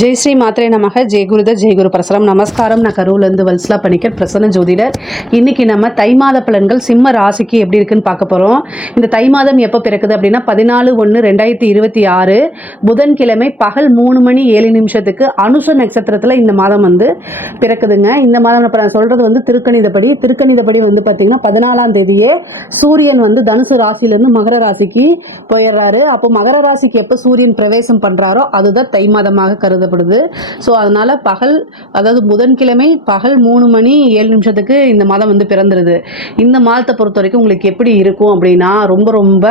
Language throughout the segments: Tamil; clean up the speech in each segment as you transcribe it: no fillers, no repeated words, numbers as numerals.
ஜெய் ஸ்ரீ மாத்திரை நமக ஜெய் குருதர் ஜெய் குரு பரசுராம். நமஸ்காரம். நான் கரூர்லேருந்து வல்சலா பணிக்கர், பிரசன்ன ஜோதிடர். இன்னைக்கு நம்ம தை மாத பலன்கள் சிம்ம ராசிக்கு எப்படி இருக்குன்னு பார்க்க போகிறோம். இந்த தை மாதம் எப்போ பிறக்குது அப்படின்னா 14/1/2026 புதன்கிழமை பகல் 3:07 அனுச நட்சத்திரத்தில் இந்த மாதம் பிறக்குதுங்க. இந்த மாதம் இப்போ நான் சொல்கிறது திருக்கணிதப்படி பார்த்தீங்கன்னா 14ஆம் தேதியே சூரியன் தனுசு ராசியிலேருந்து மகர ராசிக்கு போயிடுறாரு. அப்போ மகர ராசிக்கு எப்போ சூரியன் பிரவேசம் பண்ணுறாரோ அதுதான் தை மாதமாக கருதப்படுது. ஸோ அதனால அதாவது புதன்கிழமை பகல் 3:07 இந்த மாதம் பிறந்துருது. இந்த மாதத்தை பொறுத்த வரைக்கும் உங்களுக்கு எப்படி இருக்கும் அப்படின்னா ரொம்ப ரொம்ப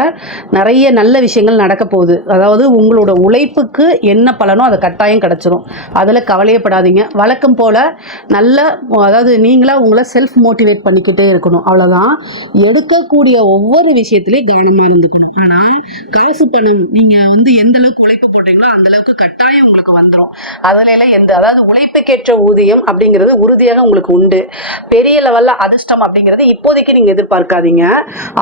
நிறைய நல்ல விஷயங்கள் நடக்க போகுது. அதாவது உங்களோட உழைப்புக்கு என்ன பலனோ அதை கட்டாயம் கிடைச்சிரும். அதில் கவலையப்படாதீங்க. வழக்கம் போல் அதாவது நீங்களாக உங்களை செல்ஃப் மோட்டிவேட் பண்ணிக்கிட்டே இருக்கணும். அவ்வளோதான். எடுக்கக்கூடிய ஒவ்வொரு விஷயத்துலையும் கவனமாக இருந்துக்கணும். ஆனால் காசு பணம் நீங்கள் எந்த அளவுக்கு உழைப்பு போட்டீங்களோ அந்த அளவுக்கு கட்டாயம் உங்களுக்கு வந்துடும். அதுல அதாவது உழைப்புக்கேற்ற ஊதியம் அப்படிங்கிறது உறுதியாக உங்களுக்கு உண்டு. பெரிய லெவல்ல அதிர்ஷ்டம் அப்படிங்கிறது இப்போதைக்கு நீங்க எதிர்பார்க்காதீங்க.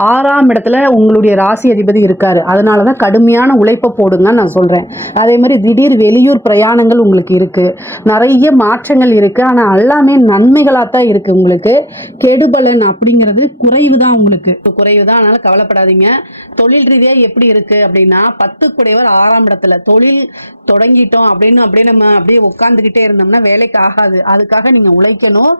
6ஆம் இடத்துல உங்களுடைய ராசி அதிபதி இருக்காரு. அதனாலதான் கடுமையான உழைப்பை போடுங்க நான் சொல்றேன். அதே மாதிரி திடீர் வெளியூர் பிரயாணங்கள் உங்களுக்கு இருக்கு. நிறைய மாற்றங்கள் இருக்கு. ஆனா எல்லாமே நன்மைகளாத்தான் இருக்கு. உங்களுக்கு கெடுபலன் அப்படிங்கிறது குறைவுதான். உங்களுக்கு குறைவுதான். அதனால கவலைப்படாதீங்க. தொழில் ரீதியா எப்படி இருக்கு அப்படின்னா 10 குடையவர் 6ஆம் இடத்துல. தொழில் தொடங்கிட்டோம் அப்படின்னு நம்ம அப்படியே உட்காந்துக்கிட்டே இருந்தோம்னா வேலைக்கு ஆகாது. அதுக்காக நீங்க உழைக்கணும்.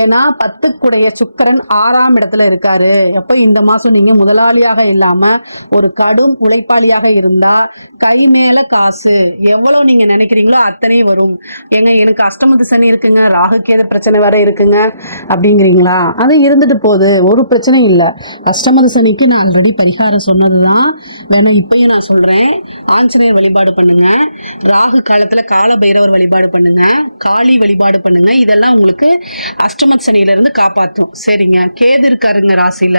ஏன்னா 10 குடைய சுக்கிரன் 6ஆம் இடத்துல இருக்காரு. எப்போ இந்த மாசம் நீங்க முதலாளியாக இல்லாம ஒரு கடும் உழைப்பாளியாக இருந்தா கை மேல காசு எவ்வளவு நீங்க நினைக்கிறீங்களோ அத்தனை வரும். எனக்கு அஷ்டமத்து சனி இருக்குங்க, ராகு கேத பிரச்சனை வர இருக்குங்க அப்படிங்கிறீங்களா? அது இருந்துட்டு போகுது, ஒரு பிரச்சனையும் இல்லை. அஷ்டமத்து சனிக்கு நான் ஆல்ரெடி பரிகாரம் சொன்னதுதான். வேணா இப்பயும் நான் சொல்றேன். ஆஞ்சநேயர் வழிபாடு பண்ணுங்க. ராகு காலத்துல கால பைரவர் வழிபாடு பண்ணுங்க. காளி வழிபாடு பண்ணுங்க. இதெல்லாம் உங்களுக்கு அஷ்டமத்து சனியில இருந்து காப்பாற்றும். சரிங்க. கேது இருக்காருங்க ராசியில,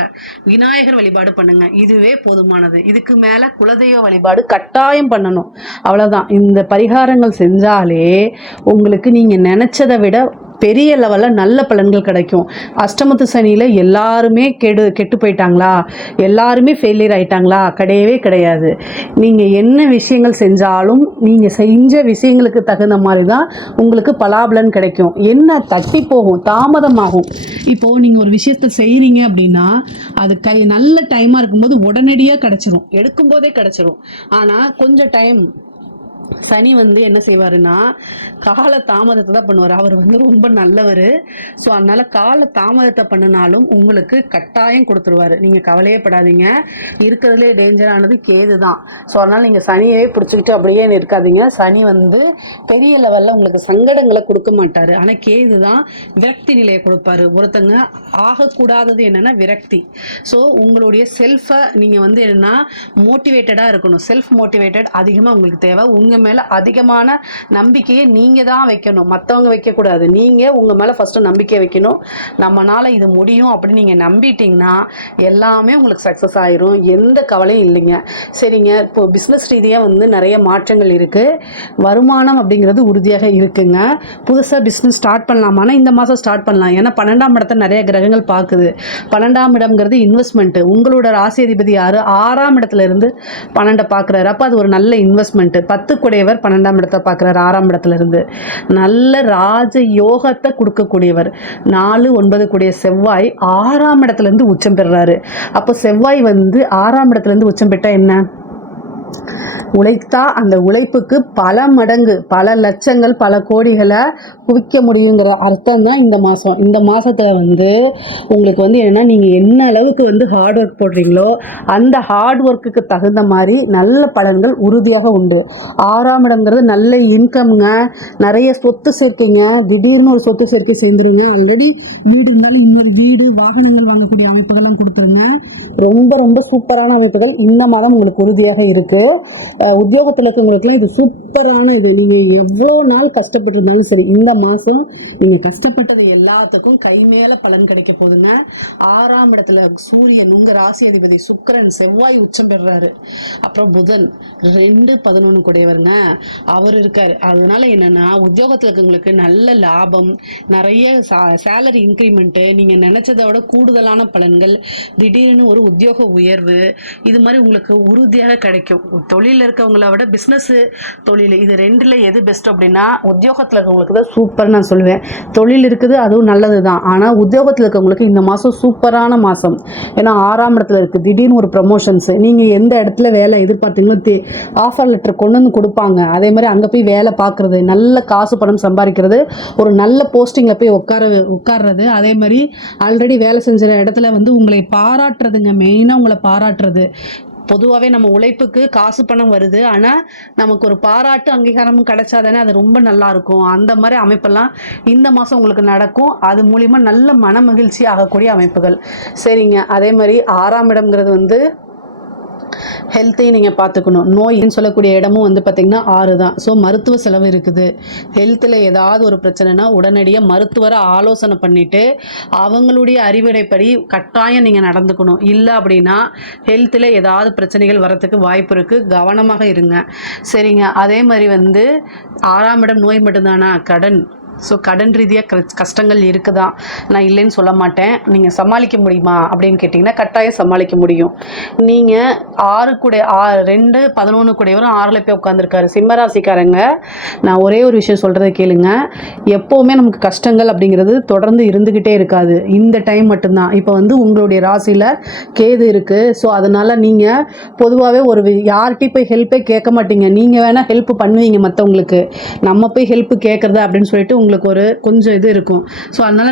விநாயகர் வழிபாடு பண்ணுங்க. இதுவே போதுமானது. இதுக்கு மேல குலதெய்வ வழிபாடு கட்டாயம் பண்ணணும். அவ்வளவுதான். இந்த பரிகாரங்கள் செஞ்சாலே உங்களுக்கு நீங்க நினைச்சதை விட பெரிய லெவலில் நல்ல பலன்கள் கிடைக்கும். அஷ்டமத்து சனியில் எல்லாருமே கெட்டு போயிட்டாங்களா, எல்லாருமே ஃபெயிலியர் ஆயிட்டாங்களா? கிடையவே கிடையாது. நீங்கள் என்ன விஷயங்கள் செஞ்சாலும் நீங்கள் செஞ்ச விஷயங்களுக்கு தகுந்த மாதிரி தான் உங்களுக்கு பலாபலன் கிடைக்கும். என்ன தட்டி போகும், தாமதமாகும். இப்போது நீங்கள் ஒரு விஷயத்தை செய்கிறீங்க அப்படின்னா அது நல்ல டைமாக இருக்கும்போது உடனடியாக கிடைச்சிரும், எடுக்கும்போதே கிடைச்சிரும். ஆனால் கொஞ்சம் டைம் சனி என்ன செய்வாருன்னா கால தாமதத்தை தான் பண்ணுவார். அவர் ரொம்ப நல்லவர். ஸோ அதனால கால தாமதத்தை பண்ணினாலும் உங்களுக்கு கட்டாயம் கொடுத்துருவாரு. நீங்கள் கவலையே படாதீங்க. இருக்கிறதுலே டேஞ்சரானது கேது தான். ஸோ அதனால் நீங்கள் சனியவே பிடிச்சிக்கிட்டு அப்படியே இருக்காதீங்க. சனி பெரிய லெவலில் உங்களுக்கு சங்கடங்களை கொடுக்க மாட்டார். ஆனால் கேது தான் விரக்தி நிலையை கொடுப்பாரு. ஒருத்தங்க ஆகக்கூடாதது என்னென்னா விரக்தி. ஸோ உங்களுடைய செல்ஃபை நீங்கள் என்னன்னா மோட்டிவேட்டடாக இருக்கணும். செல்ஃப் மோட்டிவேட்டட் அதிகமாக உங்களுக்கு தேவை. உங்கள் மேல அதிகமான நம்பிக்கையை நீங்க தான் வைக்கணும், மற்றவங்க வைக்கக்கூடாது. நீங்க உங்க மேல ஃபர்ஸ்ட் நம்பிக்கை வைக்கணும். நம்மனால இது முடியும் அப்படின்னு நீங்க நம்பிட்டீங்கன்னா எல்லாமே உங்களுக்கு சக்சஸ் ஆயிரும். எந்த கவலையும் இல்லைங்க. சரிங்க. இப்போ பிஸ்னஸ் ரீதியா நிறைய மாற்றங்கள் இருக்கு. வருமானம் அப்படிங்கிறது உறுதியாக இருக்குங்க. புதுசா பிஸ்னஸ் ஸ்டார்ட் பண்ணலாமான்னா இந்த மாசம் ஸ்டார்ட் பண்ணலாம். ஏன்னா 12ஆம் இடத்தை நிறைய கிரகங்கள் பார்க்குது. 12ஆம் இடம்ங்கிறது இன்வெஸ்ட்மெண்ட். உங்களோட ராசி அதிபதி யாரு? 6ஆம் இடத்துல இருந்து 12 பார்க்குறாரு. அப்போ அது ஒரு நல்ல இன்வெஸ்ட்மெண்ட். 10 குடையவர் 12ஆம் இடத்தை பார்க்குறாரு 6ஆம் இடத்துல இருந்து. நல்ல ராஜ யோகத்தை கொடுக்கக்கூடியவர். 4, 9 கூடிய செவ்வாய் 6ஆம் இடத்துல இருந்து உச்சம் பெறுறாரு. அப்போ செவ்வாய் 6ஆம் இடத்துல இருந்து உச்சம் பெற்றா என்ன? உழைத்தா அந்த உழைப்புக்கு பல மடங்கு, பல லட்சங்கள், பல கோடிகளை குவிக்க முடியுங்கிற அர்த்தம் தான் இந்த மாதம். இந்த மாதத்தில் உங்களுக்கு என்னென்னா நீங்கள் என்ன அளவுக்கு ஹார்ட் ஒர்க் போடுறீங்களோ அந்த ஹார்ட் ஒர்க்குக்கு தகுந்த மாதிரி நல்ல பலன்கள் உறுதியாக உண்டு. 6ஆம் இடம்ங்கிறது நல்ல இன்கம்ங்க. நிறைய சொத்து சேர்க்கைங்க. திடீர்னு ஒரு சொத்து சேர்க்கை சேர்ந்துருங்க. ஆல்ரெடி வீடு இருந்தாலும் இன்னொரு வீடு, வாகனங்கள் வாங்கக்கூடிய அமைப்புகள்லாம் கொடுத்துருங்க. ரொம்ப ரொம்ப சூப்பரான அமைப்புகள் இந்த மாதம் உங்களுக்கு உறுதியாக இருக்கு. உத்தியோகத்தில் இருக்கவங்களுக்குலாம் இது சூப்பரான இது. நீங்கள் எவ்வளோ நாள் கஷ்டப்பட்டு இருந்தாலும் சரி, இந்த மாதம் நீங்கள் கஷ்டப்பட்டது எல்லாத்துக்கும் கை மேலே பலன் கிடைக்க போகுதுங்க. 6ஆம் இடத்துல சூரியன், உங்கள் ராசி அதிபதி சுக்கிரன், செவ்வாய் உச்சம் பெறுறாரு. அப்புறம் புதன் 2, 11 கூடையவருங்க அவர் இருக்காரு. அதனால என்னன்னா உத்தியோகத்தில் இருக்கவங்களுக்கு நல்ல லாபம், நிறைய சேலரி இன்க்ரிமெண்ட்டு, நீங்கள் நினைச்சதை விட கூடுதலான பலன்கள், திடீர்னு ஒரு உத்தியோக உயர்வு, இது மாதிரி உங்களுக்கு உறுதியாக கிடைக்கும். தொழிலில் இருக்கவங்கள விட பிஸ்னஸ்ஸு தொழில் இது ரெண்டில் எது பெஸ்ட் அப்படின்னா உத்தியோகத்தில் இருக்கவங்களுக்கு தான் சூப்பர்னு நான் சொல்லுவேன். தொழில் இருக்குது, அதுவும் நல்லது தான். ஆனால் உத்தியோகத்தில் இருக்கவங்களுக்கு இந்த மாதம் சூப்பரான மாதம். ஏன்னா 6ஆம் இடத்துல இருக்குது, திடீர்னு ஒரு ப்ரமோஷன்ஸு. நீங்கள் எந்த இடத்துல வேலை எதிர்பார்த்தீங்களோ ஆஃபர் லெட்டர் கொண்டு வந்து கொடுப்பாங்க. அதே மாதிரி அங்கே போய் வேலை பார்க்குறது, நல்ல காசு பணம் சம்பாதிக்கிறது, ஒரு நல்ல போஸ்டிங்கில் போய் உட்கார்றது. அதே மாதிரி ஆல்ரெடி வேலை செஞ்ச இடத்துல வந்து உங்களை பாராட்டுறதுங்க, மெயினாக உங்களை பாராட்டுறது. பொதுவாகவே நம்ம உழைப்புக்கு காசு பணம் வருது, ஆனால் நமக்கு ஒரு பாராட்டு அங்கீகாரமும் கிடைச்சாதானே அது ரொம்ப நல்லாயிருக்கும். அந்த மாதிரி அமைப்பெல்லாம் இந்த மாதம் உங்களுக்கு நடக்கும். அது மூலிமா நல்ல மன மகிழ்ச்சி ஆகக்கூடிய அமைப்புகள். சரிங்க. அதே மாதிரி 6ஆம் இடம்ங்கிறது வந்து ஹெல்த்தையும் நீங்கள் பார்த்துக்கணும். நோயின்னு சொல்லக்கூடிய இடமும் வந்து பார்த்திங்கன்னா 6 தான். ஸோ மருத்துவ செலவு இருக்குது. ஹெல்த்தில் ஏதாவது ஒரு பிரச்சனைனா உடனடியாக மருத்துவரை ஆலோசனை பண்ணிவிட்டு அவங்களுடைய அறிவுரைப்படி கட்டாயம் நீங்கள் நடந்துக்கணும். இல்லை அப்படின்னா ஹெல்த்தில் ஏதாவது பிரச்சனைகள் வரத்துக்கு வாய்ப்பு இருக்குது. கவனமாக இருங்க. சரிங்க. அதே மாதிரி வந்து 6ஆம் இடம் நோய் மட்டும்தானா, கடன். ஸோ கடன் ரீதியாக கஷ்டங்கள் இருக்குதான், நான் இல்லைன்னு சொல்ல மாட்டேன். நீங்கள் சமாளிக்க முடியுமா அப்படின்னு கேட்டிங்கன்னா கட்டாயம் சமாளிக்க முடியும். நீங்கள் 6 கூட 2 11 கூடையவரும் 6ல் போய் உட்காந்துருக்காரு. சிம்மராசிக்காரங்க, நான் ஒரே ஒரு விஷயம் சொல்கிறத கேளுங்க. எப்போவுமே நமக்கு கஷ்டங்கள் அப்படிங்கிறது தொடர்ந்து இருந்துக்கிட்டே இருக்காது. இந்த டைம் மட்டும்தான். இப்போ வந்து உங்களுடைய ராசியில் கேது இருக்குது. ஸோ அதனால் நீங்கள் பொதுவாகவே ஒரு யார்கிட்டையும் போய் ஹெல்ப்பே கேட்க மாட்டீங்க. நீங்கள் வேணால் ஹெல்ப் பண்ணுவீங்க மற்றவங்களுக்கு. நம்ம போய் ஹெல்ப் கேட்குறது அப்படின்னு சொல்லிட்டு உங்களுக்கு ஒரு கொஞ்சம் இது இருக்கும். ஸோ அதனால்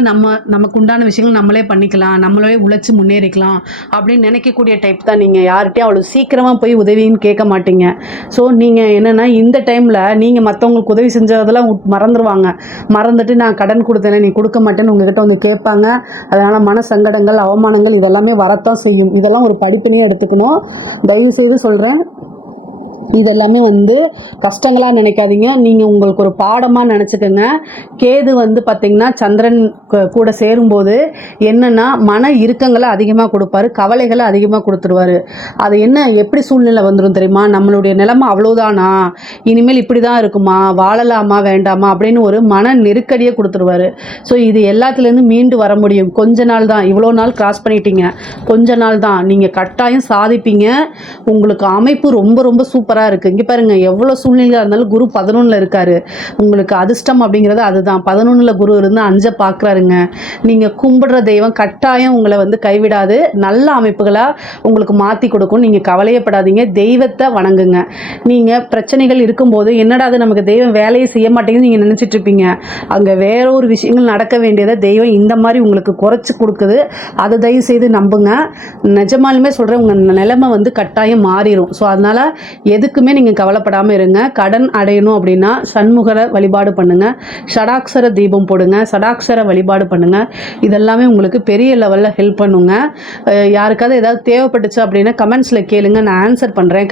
நமக்கு உண்டான விஷயங்கள் நம்மளே பண்ணிக்கலாம், நம்மளே உழைச்சி முன்னேறிக்கலாம் அப்படின்னு நினைக்கக்கூடிய டைப் தான் நீங்கள். யார்கிட்டையும் அவ்வளோ சீக்கிரமாக போய் உதவின்னு கேட்க மாட்டீங்க. ஸோ நீங்கள் என்னென்னா இந்த டைமில் நீங்கள் மற்றவங்களுக்கு உதவி செஞ்சதெல்லாம் மறந்துடுவாங்க. மறந்துட்டு நான் கடன் கொடுத்தேனே நீ கொடுக்க மாட்டேன்னு உங்ககிட்ட வந்து கேட்பாங்க. அதனால் மன சங்கடங்கள், அவமானங்கள் இதெல்லாமே வரத்தான் செய்யும். இதெல்லாம் ஒரு படிப்பினையே எடுத்துக்கணும். தயவுசெய்து சொல்கிறேன், இதெல்லாமே வந்து கஷ்டங்களாக நினைக்காதீங்க. நீங்கள் உங்களுக்கு ஒரு பாடமாக நினச்சிக்கோங்க. கேது வந்து பார்த்திங்கன்னா சந்திரன் கூட சேரும்போது என்னென்னா மன இறுக்கங்களை அதிகமாக கொடுப்பாரு, கவலைகளை அதிகமாக கொடுத்துருவார். அது என்ன எப்படி சூழ்நிலை வந்துடும் தெரியுமா, நம்மளுடைய நிலைமை அவ்வளோதானா, இனிமேல் இப்படி தான் இருக்குமா, வாழலாமா வேண்டாமா அப்படின்னு ஒரு மன நெருக்கடியை கொடுத்துருவார். ஸோ இது எல்லாத்துலேருந்து மீண்டு வர முடியும். கொஞ்ச நாள் தான், இவ்வளோ நாள் கிராஸ் பண்ணிட்டீங்க, கொஞ்ச நாள் தான். நீங்கள் கட்டாயம் சாதிப்பீங்க. உங்களுக்கு அமைப்பு ரொம்ப ரொம்ப சூப்பராக இருக்குது. இங்கே பாருங்கள், எவ்வளோ சூழ்நிலையாக இருந்தாலும் குரு 11ல் இருக்கார். உங்களுக்கு அதிர்ஷ்டம் அப்படிங்கிறது அதுதான். 11ல் குரு இருந்து 5 பார்க்குறாருங்க. நீங்கள் கும்பிடுற தெய்வம் கட்டாயம் உங்களை வந்து கைவிடாது, நல்ல அமைப்புகளாக உங்களுக்கு மாற்றி கொடுக்கும். நீங்கள் கவலையப்படாதீங்க, தெய்வத்தை வணங்குங்க. நீங்கள் பிரச்சனைகள் இருக்கும்போது என்னடா அது நமக்கு தெய்வம் வேலையை செய்ய மாட்டேங்குதுன்னு நீங்கள் நினச்சிட்டு இருப்பீங்க. அங்கே வேற ஒரு விஷயங்கள் நடக்க வேண்டியதை தெய்வம் இந்த மாதிரி உங்களுக்கு குறைச்சி கொடுக்குது. அதை தயவு செய்து நம்புங்க. நிஜமாலுமே சொல்கிறேன், உங்கள் நிலைமை வந்து கட்டாயம் மாறிடும். ஸோ அதனால் எதுக்குமே நீங்கள் கவலைப்படாமல் இருங்க. கடன் அடையணும் அப்படின்னா சண்முகரை வழிபாடு பண்ணுங்கள், ஷடாக்ஷர தீபம் போடுங்க, ஷடாக்ஷர வழிபாடு பண்ணுங்கள். இதெல்லாமே உங்களுக்கு பெரிய லெவலில் ஹெல்ப் பண்ணுங்க. யாருக்காவது ஏதாவது தேவைப்பட்டுச்சு அப்படின்னா கமெண்ட்ஸில் கேளுங்க, நான் ஆன்சர் பண்ணுறேன்.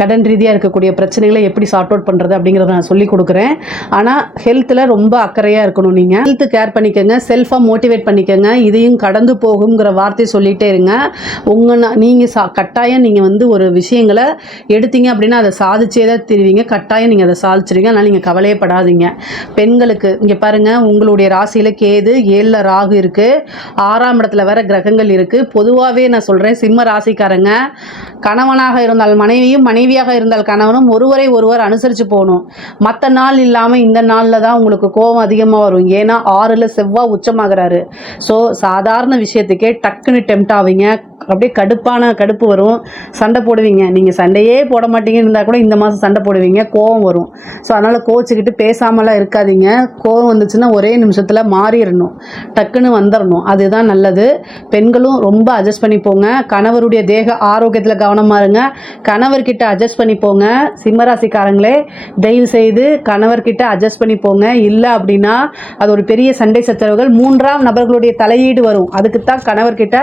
கடன் ரீதியாக இருக்கக்கூடிய பிரச்சனைகளை எப்படி சார்ட் அவுட் பண்ணுறது அப்படிங்கிறத நான் சொல்லிக் கொடுக்குறேன். ஆனால் ஹெல்த்தில் ரொம்ப அக்கறையாக இருக்கணும். நீங்கள் ஹெல்த் கேர் பண்ணிக்கோங்க, செல்ஃபாக மோட்டிவேட் பண்ணிக்கோங்க. இதையும் கடந்து போகுங்கிற வார்த்தையை சொல்லிகிட்டே இருங்க. நீங்கள் கட்டாயம் நீங்கள் வந்து ஒரு விஷயங்களை எடுத்தீங்க அப்படின்னா அதை சாதிச்சே தான் தெரிவிங்க. கட்டாயம் நீங்கள் அதை சாதிச்சிருங்க. அதனால் நீங்கள் கவலையப்படாதீங்க. பெண்களுக்கு இங்கே பாருங்கள், உங்களுடைய ராசியில் கேது, 7ல் ராகு இருக்குது, 6ஆம் இடத்துல வேற கிரகங்கள் இருக்குது. பொதுவாகவே நான் சொல்கிறேன், சிம்ம ராசிக்காரங்க கணவனாக இருந்தால் மனைவியும், மனைவியாக இருந்தால் கணவனும் ஒருவரை அனுசரித்து போகணும். மற்ற நாள் இல்லாமல் இந்த நாளில் தான் உங்களுக்கு கோபம் அதிகமாக வரும். ஏன்னா 6ல் செவ்வாய் உச்சமாகிறாரு. ஸோ சாதாரண விஷயத்துக்கே டக்குன்னு டெம்ட் ஆவீங்க. அப்படியே கடுப்பு வரும், சண்டை போடுவீங்க. நீங்கள் சண்டையே போட மாட்டீங்கன்னு இருந்தால் கூட இந்த மாதம் சண்டை போடுவீங்க, கோவம் வரும். ஸோ அதனால் கோச்சிக்கிட்டு பேசாமலாம் இருக்காதீங்க. கோவம் வந்துச்சுன்னா ஒரே நிமிஷத்தில் மாறிடணும், டக்குன்னு வந்துடணும். அதுதான் நல்லது. பெண்களும் ரொம்ப அட்ஜஸ்ட் பண்ணி போங்க. கணவருடைய தேக ஆரோக்கியத்தில் கவனமாக இருங்க. கணவர்கிட்ட அட்ஜஸ்ட் பண்ணி போங்க. சிம்மராசிக்காரங்களே, தயவு செய்து கணவர்கிட்ட அட்ஜஸ்ட் பண்ணி போங்க. இல்லை அப்படின்னா அது ஒரு பெரிய சண்டை சச்சரவுகள், 3ஆம் நபர்களுடைய தலையீடு வரும். அதுக்கு தான் கணவர்கிட்ட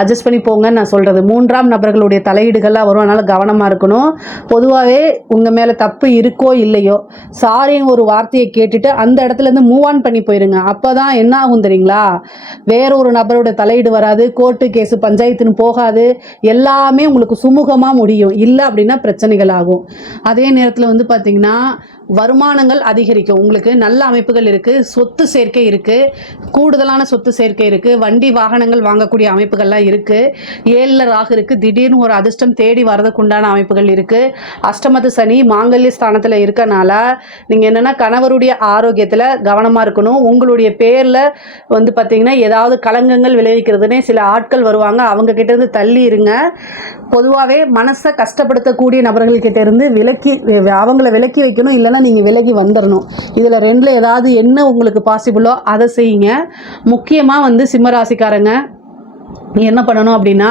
அட்ஜஸ்ட் பண்ணி போங்க நான் சொல்கிறது. 3ஆம் நபர்களுடைய தலையீடுகள்லாம் வரும். அதனால் கவனமாக இருக்கணும். பொதுவாகவே உங்கள் மேலே தப்பு இருக்கோ இல்லையோ, சாரின்னு ஒரு வார்த்தையை கேட்டுட்டு அந்த இடத்துலேருந்து மூவ் ஆன் பண்ணி போயிருங்க. அப்போ தான் என்ன ஆகும் தெரியுங்களா, வேற ஒரு நபரோட தலையீடு வராது, கோர்ட்டு கேஸு பஞ்சாயத்துன்னு போகாது, எல்லாமே உங்களுக்கு சுமூகமாக முடியும். இல்லை அப்படின்னா பிரச்சனைகள் ஆகும். அதே நேரத்தில் வந்து பார்த்திங்கன்னா வருமானங்கள் அதிகரிக்கும். உங்களுக்கு நல்ல அமைப்புகள் இருக்குது. சொத்து சேர்க்கை இருக்குது. கூடுதலான சொத்து சேர்க்கை இருக்குது. வண்டி வாகனங்கள் வாங்கக்கூடிய அமைப்புகள்லாம் இருக்குது. 7ல் ராகு இருக்குது. திடீர்னு ஒரு அதிர்ஷ்டம் தேடி வரதுக்குண்டான அமைப்புகள் இருக்குது. அஷ்டமத்து சனி மாங்கல்ய ஸ்தானத்தில் இருக்கனால நீங்கள் என்னென்னா கணவருடைய ஆரோக்கியத்தில் கவனமாக இருக்கணும். உங்களுடைய பேரில் வந்து பார்த்திங்கன்னா ஏதாவது களங்கங்கள் விளைவிக்கிறதுனே சில ஆட்கள் வருவாங்க. அவங்க கிட்டேருந்து தள்ளி இருங்க. பொதுவாகவே மனசை கஷ்டப்படுத்தக்கூடிய நபர்கள்கிட்ட இருந்து அவங்கள விலக்கி வைக்கணும். இல்லைன்னா நீங்கள் விலகி வந்துடணும். இதில் 2ல் ஏதாவது என்ன உங்களுக்கு பாசிபிளோ அதை செய்யுங்க. முக்கியமாக வந்து சிம்மராசிக்காரங்க என்ன பண்ணணும் அப்படின்னா,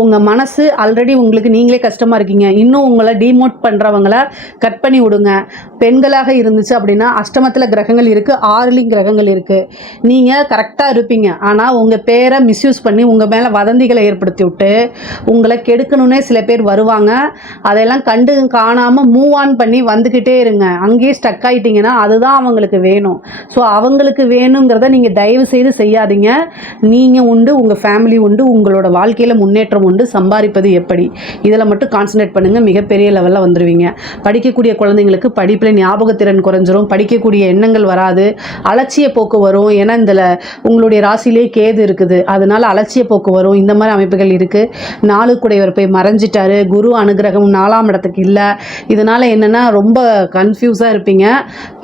உங்கள் மனசு ஆல்ரெடி உங்களுக்கு நீங்களே கஷ்டமாக இருக்கீங்க. இன்னும் உங்களை டிமோட் பண்ணுறவங்கள கட் பண்ணி விடுங்க. பெண்களாக இருந்துச்சு அப்படின்னா அஷ்டமத்தில் கிரகங்கள் இருக்குது, 6லையும் கிரகங்கள் இருக்குது. நீங்கள் கரெக்டாக இருப்பீங்க. ஆனால் உங்கள் பேரை மிஸ்யூஸ் பண்ணி உங்கள் மேலே வதந்திகளை ஏற்படுத்தி விட்டு உங்களை கெடுக்கணுன்னே சில பேர் வருவாங்க. அதெல்லாம் கண்டு காணாமல் மூவ் ஆன் பண்ணி வந்துக்கிட்டே இருங்க. அங்கேயே ஸ்டக் ஆகிட்டிங்கன்னா அதுதான் அவங்களுக்கு வேணும். ஸோ அவங்களுக்கு வேணுங்கிறத நீங்கள் தயவு செய்து செய்யாதீங்க. நீங்கள் உண்டு, உங்கள் ஃபேமிலி உண்டு, உங்களோட வாழ்க்கையில் முன்னேற்றம் உண்டு. சம்பாதிப்பது எப்படி, இதில் மட்டும் கான்சன்ட்ரேட் பண்ணுங்கள். மிகப்பெரிய லெவலில் வந்துடுவீங்க. படிக்கக்கூடிய குழந்தைங்களுக்கு படிப்பில் ஞாபகத்திறன் குறைஞ்சிரும். படிக்கக்கூடிய எண்ணங்கள் வராது. அலட்சிய போக்கு வரும். ஏன்னா இதில் உங்களுடைய ராசியிலே கேது இருக்குது. அதனால் அலட்சிய போக்கு வரும். இந்த மாதிரி அமைப்புகள் இருக்குது. 4 குடையவர் போய் மறைஞ்சிட்டாரு. குரு அனுகிரகம் 4ஆம் இடத்துக்கு இல்லை. இதனால் என்னென்னா ரொம்ப கன்ஃபியூஸாக இருப்பீங்க.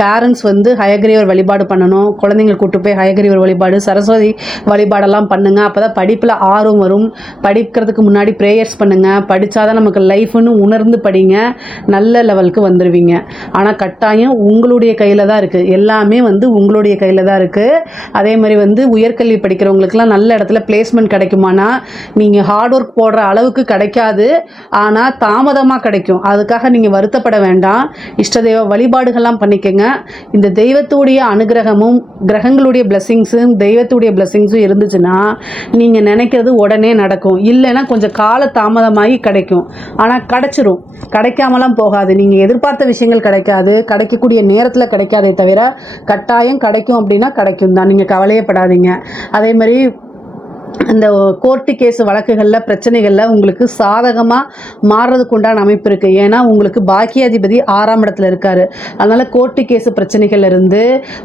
பேரண்ட்ஸ் வந்து ஹயகிரீவர் வழிபாடு பண்ணணும். குழந்தைங்களை கூட்டு போய் ஹயகிரீவர் வழிபாடு, சரஸ்வதி வழிபாடெல்லாம் பண்ணுங்கள். அப்போ தான் படிப்பில் ஆர்வம் வரும். படிக்கிறதுக்கு முன்னாடி ப்ரேயர்ஸ் பண்ணுங்கள். படித்தாதான் நமக்கு லைஃப்னு உணர்ந்து படிங்க. நல்ல லெவலுக்கு வந்துடுவீங்க. ஆனால் கட்டாயம் உங்களுடைய கையில் தான் இருக்குது. எல்லாமே வந்து உங்களுடைய கையில் தான் இருக்குது. அதே மாதிரி வந்து உயர்கல்வி படிக்கிறவங்களுக்குலாம் நல்ல இடத்துல பிளேஸ்மெண்ட் கிடைக்குமானா, நீங்கள் ஹார்ட் ஒர்க் போடுற அளவுக்கு கிடைக்காது. ஆனால் தாமதமாக கிடைக்கும். அதுக்காக நீங்கள் வருத்தப்பட வேண்டாம். இஷ்ட தெய்வ வழிபாடுகள்லாம் பண்ணிக்கோங்க. இந்த தெய்வத்துடைய அனுகிரகமும் கிரகங்களுடைய பிளெஸ்ஸிங்ஸும் தெய்வத்துடைய பிளெஸ்ஸிங்ஸும் இருந்துச்சுன்னா நீங்கள் நினைக்கிறது உடனே நடக்கும். இல்லைன்னா கொஞ்சம் கால தாமதமாகி கிடைக்கும். ஆனால் கிடைச்சிரும். கிடைக்காமலாம் போகாது. நீங்கள் எதிர்பார்த்த விஷயங்கள் கிடைக்காது. கிடைக்கக்கூடிய நேரத்தில் கிடைக்காதே தவிர கட்டாயம் கிடைக்கும் அப்படின்னா கிடைக்கும் தான். நீங்கள் கவலையப்படாதீங்க. அதே மாதிரி இந்த கோர்ட்டு கேஸ் வழக்குகளில் பிரச்சனைகளில் உங்களுக்கு சாதகமாக மாறுறதுக்கு உண்டான அமைப்பு இருக்குது. ஏன்னா உங்களுக்கு பாக்கியாதிபதி 6ஆம் இடத்துல இருக்கார். அதனால் கோர்ட்டு கேஸு பிரச்சனைகள் இருந்து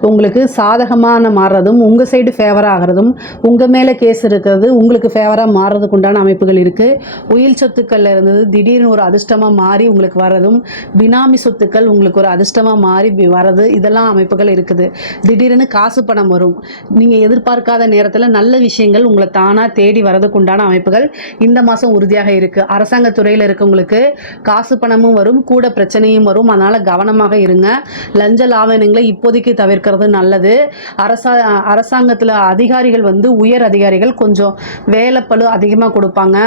உங்களுக்கு சாதகமான மாறுறதும், உங்கள் சைடு ஃபேவராக ஆகிறதும், உங்கள் மேலே கேஸ் இருக்கிறது உங்களுக்கு ஃபேவராக மாறுறதுக்கு உண்டான அமைப்புகள் இருக்குது. உயில் சொத்துக்களில் இருந்தது திடீர்னு ஒரு அதிர்ஷ்டமாக மாறி உங்களுக்கு வர்றதும், பினாமி சொத்துக்கள் உங்களுக்கு ஒரு அதிர்ஷ்டமாக மாறி வர்றது, இதெல்லாம் அமைப்புகள் இருக்குது. திடீர்னு காசு பணம் வரும். நீங்கள் எதிர்பார்க்காத நேரத்தில் நல்ல விஷயங்கள் உங்களை தானாக தேடி வரதுக்கு உண்டான அமைப்புகள் இந்த மாதம் உறுதியாக இருக்குது. அரசாங்க துறையில் இருக்கவங்களுக்கு காசு பணமும் வரும், கூட பிரச்சனையும் வரும். அதனால் கவனமாக இருங்க. லஞ்ச லாவணங்களை இப்போதைக்கு தவிர்க்கிறது நல்லது. அரசாங்கத்தில் அதிகாரிகள் வந்து உயர் அதிகாரிகள் கொஞ்சம் வேலைப்பளு அதிகமாக கொடுப்பாங்க.